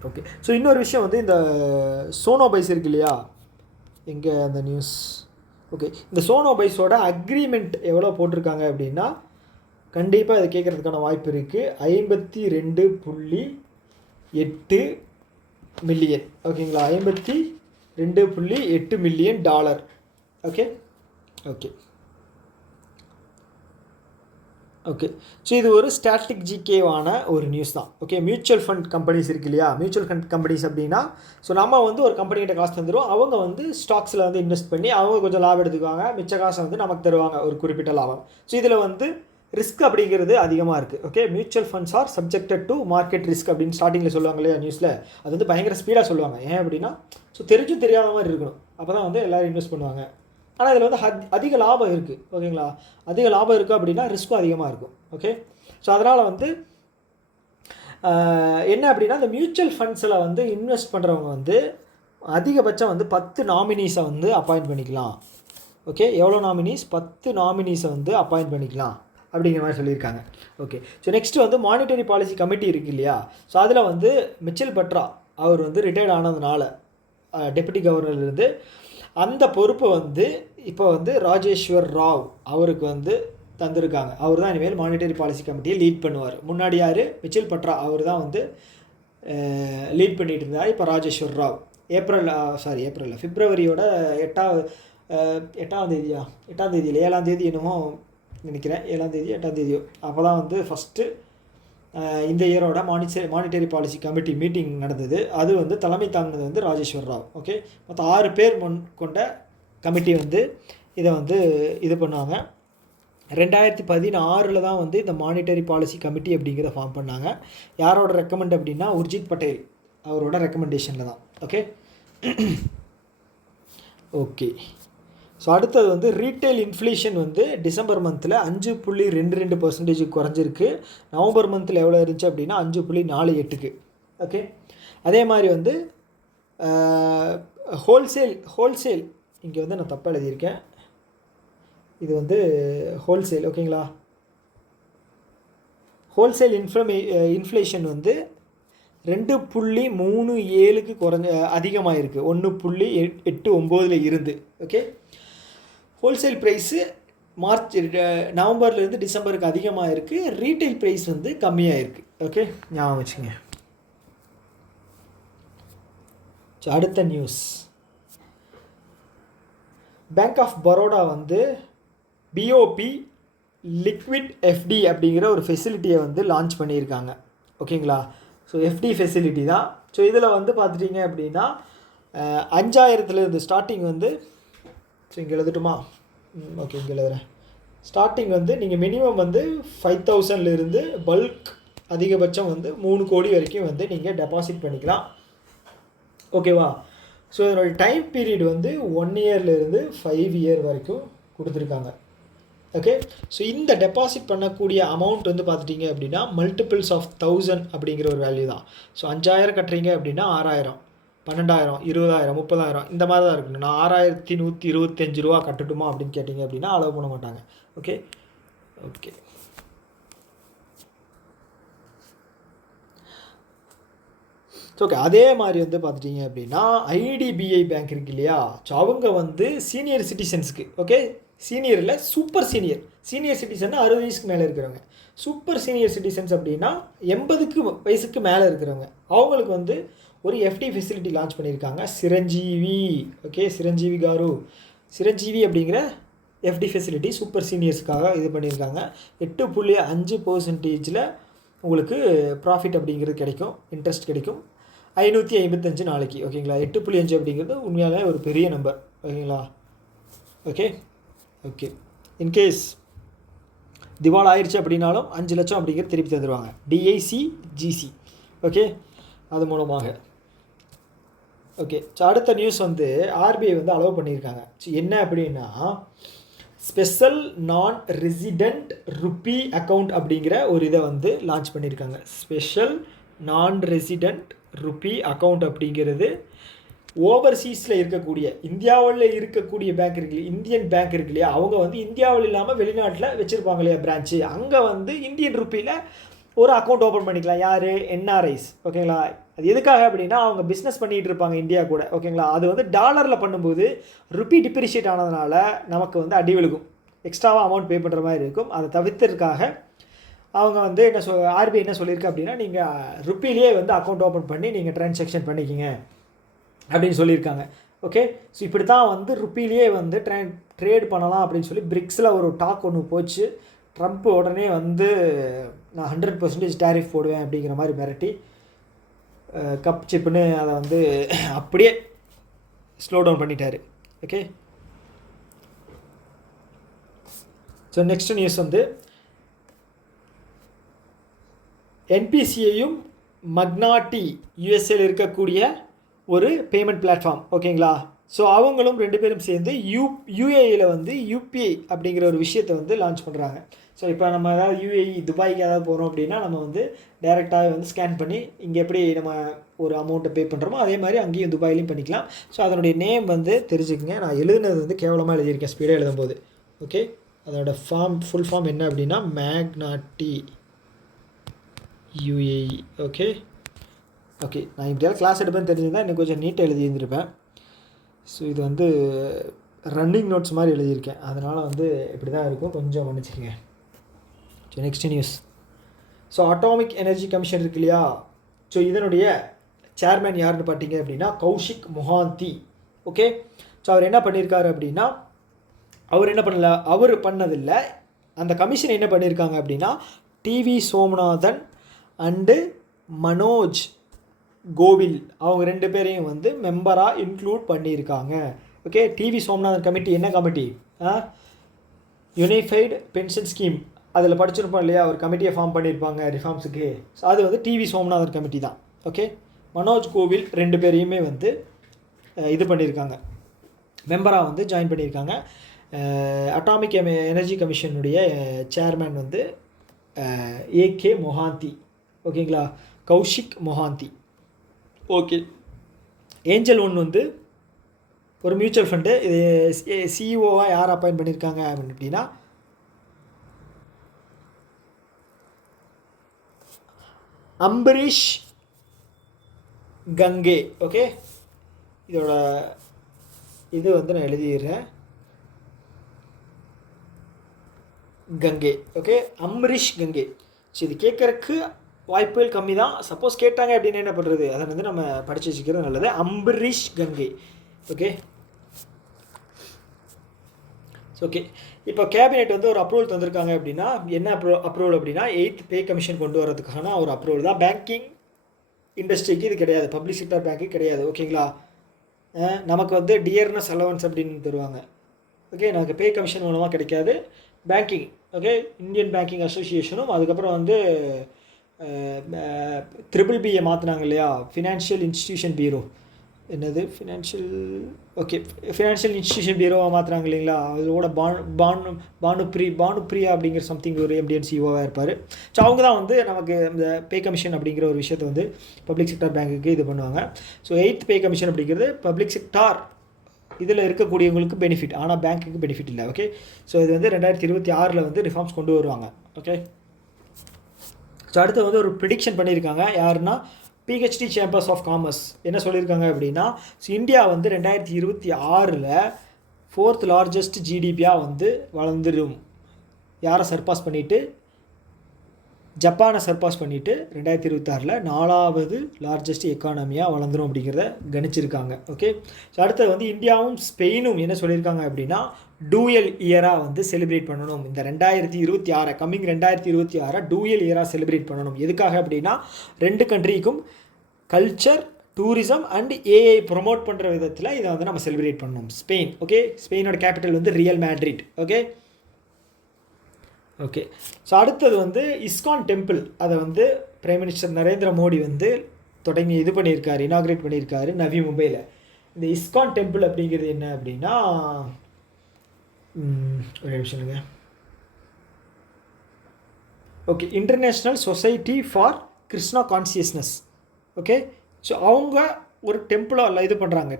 Okay, so இன்னொரு விஷயம் வந்து இந்த சோனோபைஸ் இருக்கு இல்லையா, எங்கே அந்த நியூஸ்? ஓகே, இந்த சோனோபைஸோட அக்ரிமெண்ட் எவ்வளோ போட்டிருக்காங்க அப்படின்னா, கண்டிப்பாக இதை கேட்குறதுக்கான வாய்ப்பு இருக்குது. 52.8 மில்லியன். ஓகேங்களா, 52.8 million dollar. Okay okay okay so இது ஒரு ஸ்டாட்டிக் ஜிகேவான ஒரு நியூஸ் தான். ஓகே, மியூச்சுவல் ஃபண்ட் கம்பெனிஸ் இருக்கு இல்லையா, மியூச்சுவல் ஃபண்ட் கம்பெனிஸ் அப்படின்னா, ஸோ நம்ம வந்து ஒரு கம்பெனிகிட்ட காசு தந்துடும், அவங்க வந்து ஸ்டாக்ஸில் வந்து இன்வெஸ்ட் பண்ணி அவங்க கொஞ்சம் லாபம் எடுத்துக்குவாங்க, மிச்ச காசை வந்து நமக்கு தருவாங்க ஒரு குறிப்பிட்ட லாபம். ஸோ இதில் வந்து ரிஸ்க் அப்படிங்கிறது அதிகமாக இருக்குது. Okay, mutual funds R subjected to market risk அப்படின்னு ஸ்டார்டிங்கில் சொல்லுவாங்க இல்லையா நியூஸில், அது வந்து பயங்கர ஸ்பீடாக சொல்லுவாங்க. ஏன் அப்படின்னா, ஸோ தெரிஞ்சும் தெரியாத மாதிரி இருக்கணும், அப்போ தான் வந்து எல்லோரும் இன்வெஸ்ட் பண்ணுவாங்க. ஆனால் இதில் வந்து அதிக லாபம் இருக்குது. ஓகேங்களா, அதிக லாபம் இருக்குது அப்படின்னா ரிஸ்க்கும் அதிகமாக இருக்கும். ஓகே, ஸோ அதனால் வந்து என்ன அப்படின்னா, இந்த மியூச்சுவல் ஃபண்ட்ஸில் வந்து இன்வெஸ்ட் பண்ணுறவங்க வந்து அதிகபட்சம் வந்து 10 நாமினிஸை வந்து அப்பாயிண்ட் பண்ணிக்கலாம். ஓகே, எவ்வளோ நாமினிஸ்? 10 நாமினிஸை வந்து அப்பாயிண்ட் பண்ணிக்கலாம் அப்படிங்கிற மாதிரி சொல்லியிருக்காங்க. ஓகே, ஸோ நெக்ஸ்ட்டு வந்து மானிட்டரி பாலிசி கமிட்டி இருக்குது இல்லையா, ஸோ அதில் வந்து மிச்சல் பட்ரா அவர் வந்து ரிட்டையர்ட் ஆனதுனால டெப்யூட்டி கவர்னர்லேருந்து அந்த பொறுப்பை வந்து இப்போ வந்து ராஜேஸ்வர் ராவ் அவருக்கு வந்து தந்திருக்காங்க. அவர் தான் இனிமேல் மானிட்டரி பாலிசி கமிட்டியை லீட் பண்ணுவார். முன்னாடி யார்? மிச்சல் பட்ரா, அவர் தான் வந்து லீட் பண்ணிகிட்டு இருந்தார். இப்போ ராஜேஸ்வர் ராவ் பிப்ரவரியோட 8ஆம் தேதி இல்லை 7ஆம் தேதி என்னமோ நினைக்கிறேன், 7ஆம் தேதி 8ஆம் தேதியோ அப்போ தான் வந்து ஃபஸ்ட்டு இந்த இயரோட மானிட்டரி பாலிசி கமிட்டி மீட்டிங் நடந்தது. அது வந்து தலைமை தாங்கினது வந்து ராஜேஸ்வர் ராவ். ஓகே, மொத்தம் 6 பேர் கொண்ட கமிட்டி வந்து இதை வந்து இது பண்ணாங்க. 2016 தான் வந்து இந்த மானிட்டரி பாலிசி கமிட்டி அப்படிங்கிறத ஃபார்ம் பண்ணாங்க. யாரோட ரெக்கமெண்ட் அப்படின்னா உர்ஜித் பட்டேல் அவரோட ரெக்கமெண்டேஷனில் தான். ஓகே ஓகே ஸோ அடுத்தது வந்து ரீட்டைல் இன்ஃப்ளேஷன் வந்து டிசம்பர் மந்தில் 5.22% குறைஞ்சிருக்கு. நவம்பர் மந்தில் எவ்வளோ இருந்துச்சு அப்படின்னா 5.48. ஓகே, அதே மாதிரி வந்து ஹோல்சேல் இங்கே வந்து நான் தப்பாக எழுதியிருக்கேன், இது வந்து ஹோல்சேல். ஓகேங்களா, ஹோல்சேல் இன்ஃப்ளேஷன் வந்து 2.37 அதிகமாக இருக்குது, 1.89 இருந்து. ஓகே, ஹோல்சேல் ப்ரைஸு நவம்பர்லேருந்து டிசம்பருக்கு அதிகமாக இருக்குது, ரீட்டைல் ப்ரைஸ் வந்து கம்மியாக இருக்குது. ஓகே, ஞாபகம் வச்சுங்க. ஸோ அடுத்த நியூஸ், பேங்க் ஆஃப் பரோடா வந்து பிஓபி லிக்விட் எஃப்டி அப்படிங்கிற ஒரு ஃபெசிலிட்டியை வந்து லான்ச் பண்ணியிருக்காங்க. ஓகேங்களா, ஸோ எஃப்டி ஃபெசிலிட்டி தான். ஸோ இதில் வந்து பார்த்துட்டிங்க அப்படின்னா 5000 ஸ்டார்டிங் வந்து, ஸோ இங்கே எழுதட்டுமா? ஓகே, இங்கே எழுதுகிறேன். ஸ்டார்டிங் வந்து நீங்கள் மினிமம் வந்து 5000 பல்க் அதிகபட்சம் வந்து 3 கோடி வரைக்கும் வந்து நீங்கள் டெபாசிட் பண்ணிக்கலாம். ஓகேவா, ஸோ இதனுடைய டைம் பீரியட் வந்து 1 இயர்லேருந்து 5 இயர் வரைக்கும் கொடுத்துருக்காங்க. ஓகே, ஸோ இந்த டெபாசிட் பண்ணக்கூடிய அமௌண்ட் வந்து பார்த்துட்டிங்க அப்படின்னா மல்டிபிள்ஸ் ஆஃப் 1000 அப்படிங்கிற ஒரு வேல்யூ தான். ஸோ 5000 கட்டுறீங்க அப்படின்னா 6000, 12000, 20000, 30000 இந்த மாதிரி தான் இருக்கணும். நான் 6125 ரூபா கட்டட்டுமா அப்படின்னு கேட்டிங்க அப்படின்னா அலோவ் பண்ண மாட்டாங்க. ஓகே ஓகே ஓகே அதே மாதிரி வந்து பார்த்துட்டிங்க அப்படின்னா ஐடிபிஐ பேங்க் இருக்கு இல்லையா, ஸோ அவங்க வந்து சீனியர் சிட்டிசன்ஸ்க்கு, ஓகே சீனியரில் சூப்பர் சீனியர் சிட்டிசன் 60 வயசுக்கு மேலே இருக்கிறவங்க, சூப்பர் சீனியர் சிட்டிசன்ஸ் அப்படின்னா 80 வயசுக்கு மேலே இருக்கிறவங்க, அவங்களுக்கு வந்து ஒரு எஃப்டி ஃபெசிலிட்டி லான்ச் பண்ணியிருக்காங்க. சிரஞ்சீவி, ஓகே சிரஞ்சீவி அப்படிங்கிற எஃப்டி ஃபெசிலிட்டி சூப்பர் சீனியர்ஸுக்காக இது பண்ணியிருக்காங்க. 8.5% உங்களுக்கு ப்ராஃபிட் அப்படிங்கிறது கிடைக்கும், இன்ட்ரெஸ்ட் கிடைக்கும். 555 நாளைக்கு. ஓகேங்களா, 8.5 அப்படிங்கிறது உண்மையாலே ஒரு பெரிய நம்பர். ஓகேங்களா, ஓகே ஓகே இன்கேஸ் திவால் ஆயிடுச்சு அப்படின்னாலும் 5 லட்சம் அப்படிங்கிறது திருப்பி தந்துடுவாங்க, டிஐசிஜிசி. ஓகே, அது மூலமாக. ஓகே, ஸோ அடுத்த நியூஸ் வந்து ஆர்பிஐ வந்து அலோவ் பண்ணியிருக்காங்க. ஸோ என்ன அப்படின்னா ஸ்பெஷல் நான் ரெசிடெண்ட் ருப்பி அக்கௌண்ட் அப்படிங்கிற ஒரு இதை வந்து லான்ச் பண்ணியிருக்காங்க. ஸ்பெஷல் நான் ரெசிடெண்ட் ருப்பி அக்கௌண்ட் அப்படிங்கிறது ஓவர்சீஸில் இருக்கக்கூடிய இந்தியாவில் இருக்கக்கூடிய பேங்க் இருக்கு இல்லையா, இந்தியன் பேங்க் இருக்கு இல்லையா, அவங்க வந்து இந்தியாவில் இல்லாமல் வெளிநாட்டில் வச்சுருப்பாங்க இல்லையா பிரான்ச்சு, அங்கே வந்து இந்தியன் ருப்பியில் ஒரு அக்கௌண்ட் ஓப்பன் பண்ணிக்கலாம். யார்? என்ஆர்ஐஸ். ஓகேங்களா? அது எதுக்காக அப்படின்னா அவங்க பிஸ்னஸ் பண்ணிகிட்டு இருப்பாங்க இந்தியா கூட. ஓகேங்களா? அது வந்து டாலரில் பண்ணும்போது ருப்பி டிப்ரிஷியேட் ஆனதுனால நமக்கு வந்து அடி விழுகும், எக்ஸ்ட்ராவாக அமௌண்ட் பே பண்ணுற மாதிரி இருக்கும். அதை தவிர்த்ததுக்காக அவங்க வந்து ஆர்பிஐ என்ன சொல்லியிருக்கு அப்படின்னா, நீங்கள் ருப்பிலேயே வந்து அக்கௌண்ட் ஓப்பன் பண்ணி நீங்கள் ட்ரான்சாக்ஷன் பண்ணிக்கிங்க அப்படின்னு சொல்லியிருக்காங்க. ஓகே, ஸோ இப்படி தான் வந்து ருப்பிலேயே வந்து ட்ரேட் பண்ணலாம் அப்படின்னு சொல்லி பிரிக்ஸில் ஒரு டாக் ஒன்று போச்சு. ட்ரம்ப் உடனே வந்து நான் 100% டேரிஃப் போடுவேன் அப்படிங்கிற மாதிரி மிரட்டி கப் சிப்புன்னு அதை வந்து அப்படியே ஸ்லோ டவுன் பண்ணிட்டார். ஓகே, ஸோ நெக்ஸ்ட் நியூஸ் வந்து என்பிசிஐயும் மக்னாட்டி யூஎஸ்ஏல இருக்கக்கூடிய ஒரு பேமெண்ட் பிளாட்ஃபார்ம். ஓகேங்களா? ஸோ அவங்களும் 2 பேரும் சேர்ந்து யூஏஇயில் வந்து யூபிஐ அப்படிங்கிற ஒரு விஷயத்தை வந்து லான்ச் பண்ணுறாங்க. ஸோ இப்போ நம்ம ஏதாவது யூஏஇ துபாய்க்கு ஏதாவது போகிறோம் அப்படின்னா நம்ம வந்து டைரெக்டாக வந்து ஸ்கேன் பண்ணி இங்கே எப்படி நம்ம ஒரு அமௌண்ட்டை பே பண்ணுறோமோ அதே மாதிரி அங்கேயும் துபாயிலையும் பண்ணிக்கலாம். ஸோ அதனுடைய நேம் வந்து தெரிஞ்சுக்கங்க. நான் எழுதுனது வந்து கேவலமாக எழுதியிருக்கேன் ஸ்பீடாக எழுதும்போது. ஓகே, அதோட ஃபுல் ஃபார்ம் என்ன அப்படின்னா மேக்னாட்டி யூஏஇ. ஓகே, நான் இப்படியாவது கிளாஸ் எடுப்பேன்னு தெரிஞ்சுருந்தா இன்னும் கொஞ்சம் நீட்டாக எழுதியிருந்திருப்பேன். ஸோ இது வந்து ரன்னிங் நோட்ஸ் மாதிரி எழுதியிருக்கேன், அதனால் வந்து இப்படி தான் இருக்கும், கொஞ்சம் மன்னிச்சிக்கங்க. So next news. So atomic energy commission இருக்கு இல்லையா, ஸோ இதனுடைய சேர்மேன் யாருன்னு பார்த்தீங்க அப்படின்னா கௌஷிக் மொஹாந்தி. ஓகே, ஸோ அவர் என்ன பண்ணியிருக்காரு அப்படின்னா, அவர் பண்ணதில்லை, அந்த கமிஷன் என்ன பண்ணியிருக்காங்க அப்படின்னா டிவி சோமநாதன் அண்டு மனோஜ் கோவில் அவங்க 2 பேரையும் வந்து மெம்பராக இன்க்ளூட் பண்ணியிருக்காங்க. ஓகே, டிவி சோமநாதன் கமிட்டி என்ன கமிட்டி? யுனைஃபைடு பென்ஷன் ஸ்கீம், அதில் படிச்சிருப்போம் இல்லையா, ஒரு கமிட்டியை ஃபார்ம் பண்ணியிருப்பாங்க ரிஃபார்ம்ஸுக்கு. ஸோ அது வந்து டிவி சோமநாதன் கமிட்டி தான். ஓகே, மனோஜ் கோவில் 2 பேரையுமே வந்து இது பண்ணியிருக்காங்க, மெம்பராக வந்து ஜாயின் பண்ணியிருக்காங்க. அட்டாமிக் எனர்ஜி கமிஷனுடைய சேர்மேன் வந்து ஏகே மொஹாந்தி. ஓகேங்களா, Kaushik Mohanty. Okay, angel one வந்து ஒரு மியூச்சுவல் ஃபண்டு. இது சிஇஓவாக யார் அப்பாயின்ட் பண்ணியிருக்காங்க அப்படின்னா அம்பரீஷ் கங்கே. ஓகே, இதோட இது வந்து நான் எழுதிடுறேன், கங்கே. ஓகே, அம்பரீஷ் கங்கே. ஸோ இது கேட்குறக்கு வாய்ப்புகள் கம்மி தான், சப்போஸ் கேட்டாங்க அப்படின்னு என்ன பண்ணுறது, அதை வந்து நம்ம படித்து வச்சுக்கிறது நல்லது. அம்பரீஷ் கங்கே. ஓகே, ஓகே, இப்போ கேபினெட் வந்து ஒரு அப்ரூவல் தந்திருக்காங்க அப்படின்னா என்ன அப்ரூவல் அப்படின்னா 8th பே கமிஷன் கொண்டு வரதுக்கான ஒரு அப்ரூவல் தான். பேங்கிங் இண்டஸ்ட்ரிக்கு இது கிடையாது, பப்ளிக் செக்டர் பேங்க்கு கிடையாது. ஓகேங்களா, நமக்கு வந்து டியர்னஸ் அலவன்ஸ் அப்படின்னு தருவாங்க. ஓகே, நமக்கு பே கமிஷன் மூலமாக கிடைக்காது. பேங்கிங், ஓகே, இந்தியன் பேங்கிங் அசோசியேஷனும் அதுக்கப்புறம் வந்து BBBயை மாற்றினாங்க இல்லையா, ஃபினான்ஷியல் இன்ஸ்டிடியூஷன் பீரோ, என்னது ஃபினான்ஷியல் இன்ஸ்டிடியூஷன் பீரோவாக மாற்றுறாங்க இல்லைங்களா, அதோட பானுப்ரியா அப்படிங்கிற சம்திங் ஒரு MD&CEOவாக இருப்பார். ஸோ அவங்க தான் வந்து நமக்கு இந்த பே கமிஷன் அப்படிங்கிற ஒரு விஷயத்தை வந்து பப்ளிக் செக்டார் பேங்க்குக்கு இது பண்ணுவாங்க. ஸோ 8th பே கமிஷன் அப்படிங்கிறது பப்ளிக் செக்டார் இதில் இருக்கக்கூடியவங்களுக்கு பெனிஃபிட், ஆனால் பேங்க்குக்கு பெனிஃபிட் இல்லை. ஓகே, ஸோ இது வந்து 2026 வந்து ரிஃபார்ம்ஸ் கொண்டு வருவாங்க. ஓகே, ஸோ அடுத்து வந்து ஒரு ப்ரிடிக்ஷன் பண்ணியிருக்காங்க. யாருன்னா PhD சேம்பர்ஸ் ஆஃப் காமர்ஸ் என்ன சொல்லியிருக்காங்க அப்படின்னா, ஸோ இந்தியா வந்து 2026 4th லார்ஜஸ்ட் ஜிடிபியாக வந்து வளர்ந்துடும். யாரை சர்பாஸ் பண்ணிவிட்டு? ஜப்பானை சர்பாஸ் பண்ணிவிட்டு 2026 4வது லார்ஜஸ்ட் எக்கானமியாக வளர்ந்துடும் அப்படிங்கிறத கணிச்சிருக்காங்க. ஓகே, ஸோ அடுத்தது வந்து இந்தியாவும் ஸ்பெயினும் என்ன சொல்லியிருக்காங்க அப்படின்னா டூயல் இயராக வந்து செலிப்ரேட் பண்ணணும். இந்த 2026 கம்மிங் 2026 டூயல் இயராக செலிப்ரேட் பண்ணணும். எதுக்காக அப்படின்னா 2 கண்ட்ரிக்கும் culture, tourism and AI promote பண்ணுற விதத்தில் இதை வந்து நம்ம செலிப்ரேட் பண்ணணும். ஸ்பெயின், ஓகே, ஸ்பெயினோட கேபிட்டல் வந்து ரியல் மேட்ரிட். ஓகே, ஸோ அடுத்தது வந்து இஸ்கான் டெம்பிள், அதை வந்து பிரைம் மினிஸ்டர் நரேந்திர மோடி வந்து தொடங்கி இது பண்ணியிருக்காரு, இனாக்ரேட் பண்ணியிருக்காரு நவி மும்பையில். இந்த இஸ்கான் டெம்பிள் அப்படிங்கிறது என்ன அப்படின்னா, ஒரு நிமிஷம், okay, international society for Krishna consciousness. Okay, so அவங்க ஒரு டெம்பிளாக இது பண்ணுறாங்க,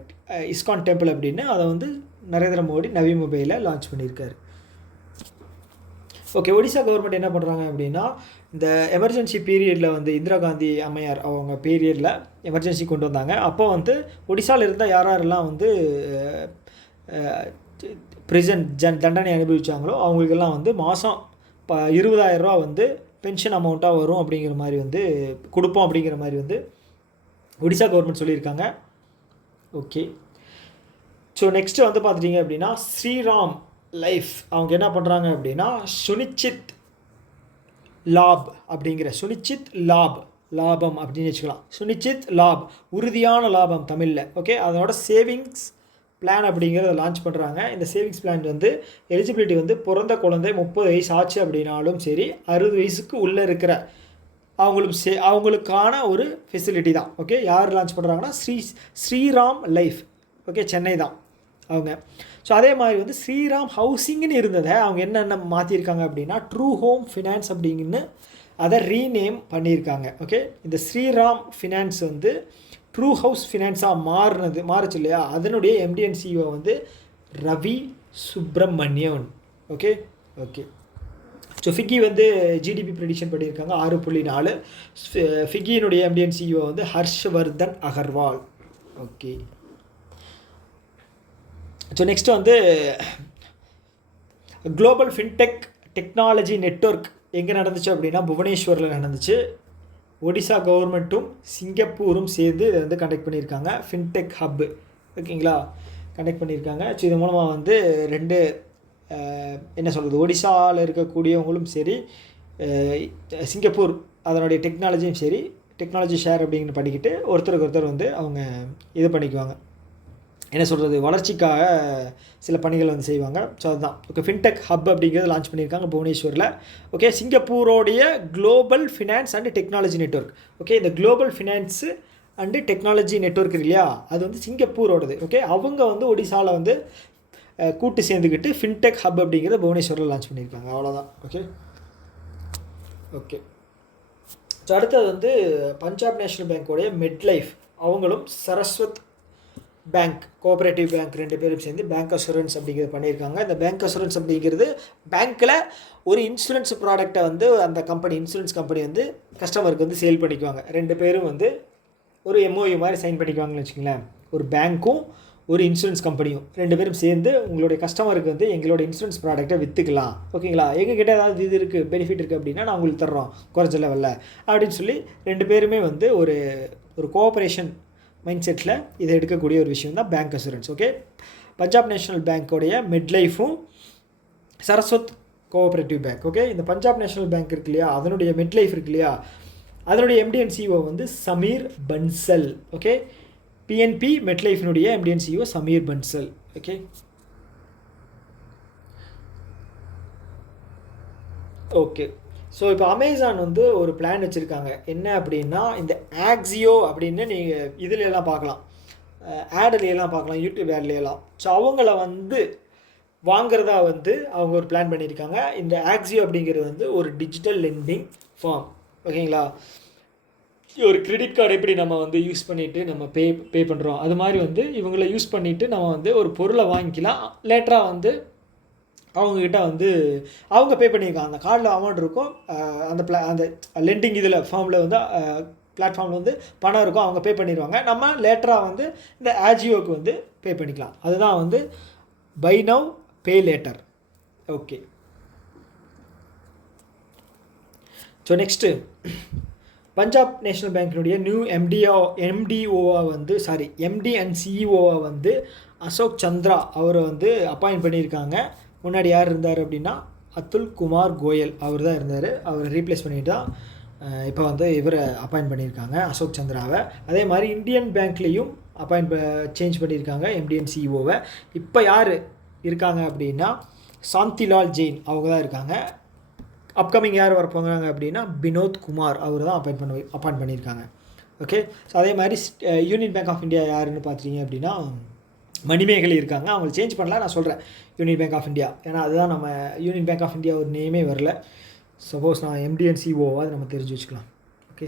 இஸ்கான் டெம்பிள் அப்படின்னு. அதை வந்து நரேந்திர மோடி நவி மும்பையில் லான்ச் பண்ணியிருக்காரு. ஓகே, ஒடிசா கவர்மெண்ட் என்ன பண்ணுறாங்க அப்படின்னா, இந்த எமர்ஜென்சி பீரியடில் வந்து இந்திரா காந்தி அம்மையார் அவங்க பீரியடில் எமர்ஜென்சி கொண்டு வந்தாங்க. அப்போ வந்து ஒடிசாவில் இருந்தால் யாரெல்லாம் வந்து ப்ரிசன் தண்டனை அனுபவிச்சாங்களோ அவங்களுக்கெல்லாம் வந்து மாதம் 20,000 ரூபா வந்து பென்ஷன் அமௌண்ட்டாக வரும் அப்படிங்கிற மாதிரி வந்து கொடுப்போம் அப்படிங்கிற மாதிரி வந்து ஒடிசா கவர்மெண்ட் சொல்லியிருக்காங்க. ஓகே, ஸோ நெக்ஸ்ட்டு வந்து பார்த்துட்டிங்க அப்படின்னா ஸ்ரீராம் லைஃப் அவங்க என்ன பண்ணுறாங்க அப்படின்னா சுனிச்சித் லாப் அப்படிங்கிற சுனிச்சித் லாபம் அப்படின்னு வச்சுக்கலாம். சுனிச்சித் லாப் உறுதியான லாபம் தமிழில். ஓகே, அதனோட சேவிங்ஸ் பிளான் அப்படிங்கிறத லான்ச் பண்ணுறாங்க. இந்த சேவிங்ஸ் பிளான் வந்து எலிஜிபிலிட்டி வந்து பிறந்த குழந்தை 30 வயசு ஆச்சு அப்படின்னாலும் சரி, 60 வயசுக்கு உள்ளே இருக்கிற அவங்களுக்கான ஒரு ஃபெசிலிட்டி தான். ஓகே, யார் லான்ச் பண்ணுறாங்கன்னா ஸ்ரீராம் லைஃப். ஓகே, சென்னை தான் அவங்க. ஸோ அதே மாதிரி வந்து ஸ்ரீராம் ஹவுசிங்னு இருந்ததை அவங்க என்னென்ன மாற்றிருக்காங்க அப்படின்னா ட்ரூ ஹோம் ஃபினான்ஸ் அப்படிங்கன்னு அதை ரீநேம் பண்ணியிருக்காங்க. ஓகே, இந்த ஸ்ரீராம் ஃபினான்ஸ் வந்து ட்ரூ ஹவுஸ் ஃபினான்ஸாக மாறுச்சு இல்லையா, அதனுடைய MD and CEO வந்து Ravi Subramanian. Okay, so FICCI வந்து ஜிடிபி ப்ரெடிக்ஷன் பண்ணியிருக்காங்க 6.4. ஃபிக்கியினுடைய MD and CEO வந்து Harshvardhan Agarwal. Okay, so next வந்து குளோபல் ஃபின்டெக் டெக்னாலஜி நெட்வொர்க் எங்கே நடந்துச்சு அப்படின்னா புவனேஸ்வரில் நடந்துச்சு. ஒடிசா கவர்மெண்ட்டும் சிங்கப்பூரும் சேர்ந்து இதை வந்து கண்டக்ட் பண்ணியிருக்காங்க. ஃபின்டெக் ஹப்பு ஓகேங்களா கண்டக்ட் பண்ணியிருக்காங்க. ஸோ இது மூலமாக வந்து என்ன சொல்கிறது, ஒடிசாவில் இருக்கக்கூடியவங்களும் சரி, சிங்கப்பூர் அதனுடைய டெக்னாலஜியும் சரி, டெக்னாலஜி ஷேர் அப்படிங்கிற பண்ணிக்கிட்டு ஒருத்தருக்கு ஒருத்தர் வந்து அவங்க இது பண்ணிக்குவாங்க, என்ன சொல்கிறது, வளர்ச்சிக்காக சில பணிகள் வந்து செய்வாங்க. ஸோ அதுதான். ஓகே, ஃபின்டெக் ஹப் அப்படிங்கிறது லான்ச் பண்ணியிருக்காங்க புவனேஸ்வரில். ஓகே, சிங்கப்பூரோடைய global finance and technology network. Okay, இந்த global finance and technology network இல்லையா, அது வந்து சிங்கப்பூரோடது. ஓகே, அவங்க வந்து ஒடிசாவில் வந்து கூட்டு சேர்ந்துக்கிட்டு ஃபின்டெக் ஹப் அப்படிங்கிறத புவனேஸ்வரில் லான்ச் பண்ணியிருக்காங்க. அவ்வளோதான். ஓகே. ஸோ அடுத்தது வந்து பஞ்சாப் நேஷ்னல் பேங்க்கோடைய மெட் லைஃப் அவங்களும் சரஸ்வத் பேங்க் கோஆப்ரேட்டிவ் பேங்க் 2 பேரும் சேர்ந்து பேங்க் அசூரன்ஸ் அப்படிங்கிறது பண்ணியிருக்காங்க. இந்த பேங்க் அசூரன்ஸ் அப்படிங்கிறது பேங்க்கில் ஒரு இன்சூரன்ஸ் ப்ராடக்டை வந்து அந்த கம்பெனி இன்சூரன்ஸ் கம்பெனி வந்து கஸ்டமருக்கு வந்து சேல் பண்ணிக்குவாங்க. 2 பேரும் வந்து ஒரு MOU மாதிரி சைன் பண்ணிக்குவாங்கன்னு வச்சுக்கோங்களேன். ஒரு பேங்க்கும் ஒரு இன்சூரன்ஸ் கம்பெனியும் 2 பேரும் சேர்ந்து உங்களுடைய கஸ்டமருக்கு வந்து எங்களோட இன்சூரன்ஸ் ப்ராடக்ட்டை விற்றுக்கலாம், ஓகேங்களா, எங்ககிட்ட ஏதாவது இது இருக்குது பெனிஃபிட் இருக்குது அப்படின்னா நான் உங்களுக்கு தர்றோம் குறைஞ்ச லெவலில் அப்படின்னு சொல்லி 2 பேருமே வந்து ஒரு கோஆப்ரேஷன் மைண்ட் செட்டில் இதை எடுக்கக்கூடிய ஒரு விஷயம் தான் bancassurance. Okay, Punjab national பேங்க்கோடைய மெட் லைஃபும் சரஸ்வத் கோஆப்ரேட்டிவ் பேங்க். ஓகே, இந்த பஞ்சாப் நேஷ்னல் பேங்க் இருக்கு இல்லையா, அதனுடைய மெட் லைஃப் இருக்கு இல்லையா, அதனுடைய MD and CEO வந்து சமீர் பன்சல். ஓகே, PNP மெட் லைஃபினுடைய MD and CEO Sameer Bansal. Okay, so இப்போ அமேசான் வந்து ஒரு பிளான் வச்சுருக்காங்க. என்ன அப்படின்னா இந்த ஆக்ஸியோ அப்படின்னு நீங்கள் இதுலையெல்லாம் பார்க்கலாம், ஆடுலையெல்லாம் பார்க்கலாம், யூடியூப் ஆட்லையெல்லாம். ஸோ அவங்கள வந்து வாங்கிறதா வந்து அவங்க ஒரு பிளான் பண்ணியிருக்காங்க. இந்த ஆக்ஸியோ அப்படிங்கிறது வந்து ஒரு டிஜிட்டல் லெண்டிங் ஃபார்ம். ஓகேங்களா, ஒரு கிரெடிட் கார்டு எப்படி நம்ம வந்து யூஸ் பண்ணிவிட்டு நம்ம பே பண்ணுறோம், அது மாதிரி வந்து இவங்களை யூஸ் பண்ணிவிட்டு நம்ம வந்து ஒரு பொருளை வாங்கிக்கலாம். லேட்டராக வந்து அவங்கக்கிட்ட வந்து அவங்க பே பண்ணியிருக்காங்க. அந்த கார்டில் அமௌண்ட் இருக்கும், அந்த லெண்டிங் இதில் ஃபார்மில் வந்து பிளாட்ஃபார்மில் வந்து பணம் இருக்கும், அவங்க பே பண்ணிடுவாங்க. நம்ம லேட்டராக வந்து இந்த ஆஜியோவுக்கு வந்து பே பண்ணிக்கலாம். அதுதான் வந்து buy now pay later. Okay, so next Punjab national பேங்க்கினுடைய நியூ MD and CEO வந்து அசோக் சந்திரா அவரை வந்து அப்பாயிண்ட் பண்ணியிருக்காங்க. முன்னாடி யார் இருந்தார் அப்படின்னா அதுல் குமார் கோயல் அவர் தான் இருந்தார். அவரை ரீப்ளேஸ் பண்ணிட்டு தான் இப்போ வந்து இவரை அப்பாயிண்ட் பண்ணியிருக்காங்க அசோக் சந்திராவை. அதே மாதிரி இந்தியன் பேங்க்லேயும் சேஞ்ச் பண்ணியிருக்காங்க MD and CEOவை. இப்போ யார் இருக்காங்க அப்படின்னா சாந்திலால் ஜெயின் அவங்க தான் இருக்காங்க. அப்கமிங் யார் வர போகிறாங்க அப்படின்னா வினோத் குமார் அவர் தான் அப்பாயிண்ட் பண்ணியிருக்காங்க. ஓகே, ஸோ அதே மாதிரி யூனியன் பேங்க் ஆஃப் இந்தியா யாருன்னு பார்த்துட்டீங்க அப்படின்னா மணிமேகலை இருக்காங்க. அவங்களை சேஞ்ச் பண்ணல, நான் சொல்கிறேன் யூனியன் பேங்க் ஆஃப் இந்தியா, ஏன்னா அதுதான் நம்ம யூனியன் பேங்க் ஆஃப் இந்தியா ஒரு நேமே வரல. சப்போஸ் நான் MD and CEO அது நம்ம தெரிஞ்சு வச்சுக்கலாம். ஓகே,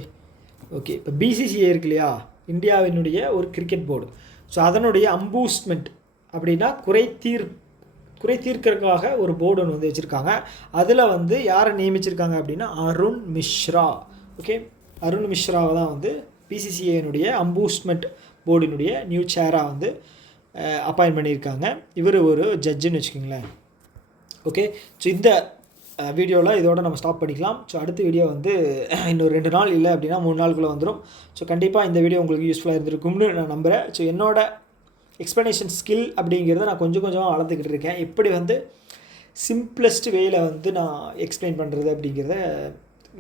ஓகே, இப்போ பிசிசிஐ இருக்கு இல்லையா, இந்தியாவினுடைய ஒரு கிரிக்கெட் போர்டு. ஸோ அதனுடைய அம்பூஸ்மெண்ட் அப்படின்னா குறை தீர்க்கறதுக்காக ஒரு போர்டு ஒன்று வந்து வச்சுருக்காங்க. அதில் வந்து யாரை நியமிச்சிருக்காங்க அப்படின்னா அருண் மிஸ்ரா. ஓகே, அருண் மிஸ்ராவை தான் வந்து பிசிசிஐனுடைய அம்பூஸ்மெண்ட் போர்டினுடைய நியூ சேராக வந்து அப்பாயின்ட் பண்ணியிருக்காங்க. இவர் ஒரு ஜட்ஜுன்னு வச்சுக்கோங்களேன். ஓகே, ஸோ இந்த வீடியோவில் இதோட நம்ம ஸ்டாப் பண்ணிக்கலாம். ஸோ அடுத்த வீடியோ வந்து இன்னொரு 2 நாள் இல்லை அப்படின்னா 3 நாளுக்குள்ளே வந்துடும். ஸோ கண்டிப்பாக இந்த வீடியோ உங்களுக்கு யூஸ்ஃபுல்லாக இருந்திருக்கும்னு நான் நம்புகிறேன். ஸோ என்னோடய எக்ஸ்ப்ளனேஷன் ஸ்கில் அப்படிங்கிறத நான் கொஞ்சம் கொஞ்சமாக வளர்த்துக்கிட்டு இருக்கேன். எப்படி வந்து சிம்பிளஸ்ட் வேயில் வந்து நான் எக்ஸ்பிளைன் பண்ணுறது அப்படிங்கிறத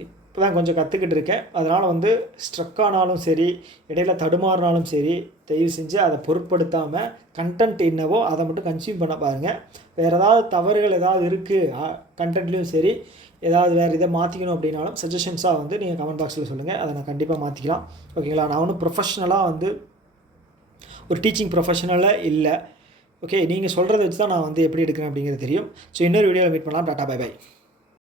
இப்போ தான் கொஞ்சம் கற்றுக்கிட்டு இருக்கேன். அதனால் வந்து ஸ்ட்ரக் ஆனாலும் சரி, இடையில தடுமாறினாலும் சரி, தயவு செஞ்சு அதை பொருட்படுத்தாமல் கண்டென்ட் என்னவோ அதை மட்டும் கன்சியூம் பண்ண பாருங்கள். வேறு ஏதாவது தவறுகள் ஏதாவது இருக்குது கண்டென்ட்லேயும் சரி, ஏதாவது வேறு இதை மாற்றிக்கணும் அப்படின்னாலும் சஜஷன்ஸாக வந்து நீங்கள் கமெண்ட் பாக்ஸில் சொல்லுங்கள். அதை நான் கண்டிப்பாக மாற்றிக்கலாம். ஓகேங்களா? நான் ஒன்றும் ப்ரொஃபஷ்னலாக வந்து ஒரு டீச்சிங் ப்ரொஃபஷனலாக இல்லை. ஓகே, நீங்கள் சொல்கிறத வச்சு தான் நான் வந்து எப்படி எடுக்கிறேன் அப்படிங்கிறது தெரியும். ஸோ இன்னொரு வீடியோவில் மீட் பண்ணலாம். Tata, bye by.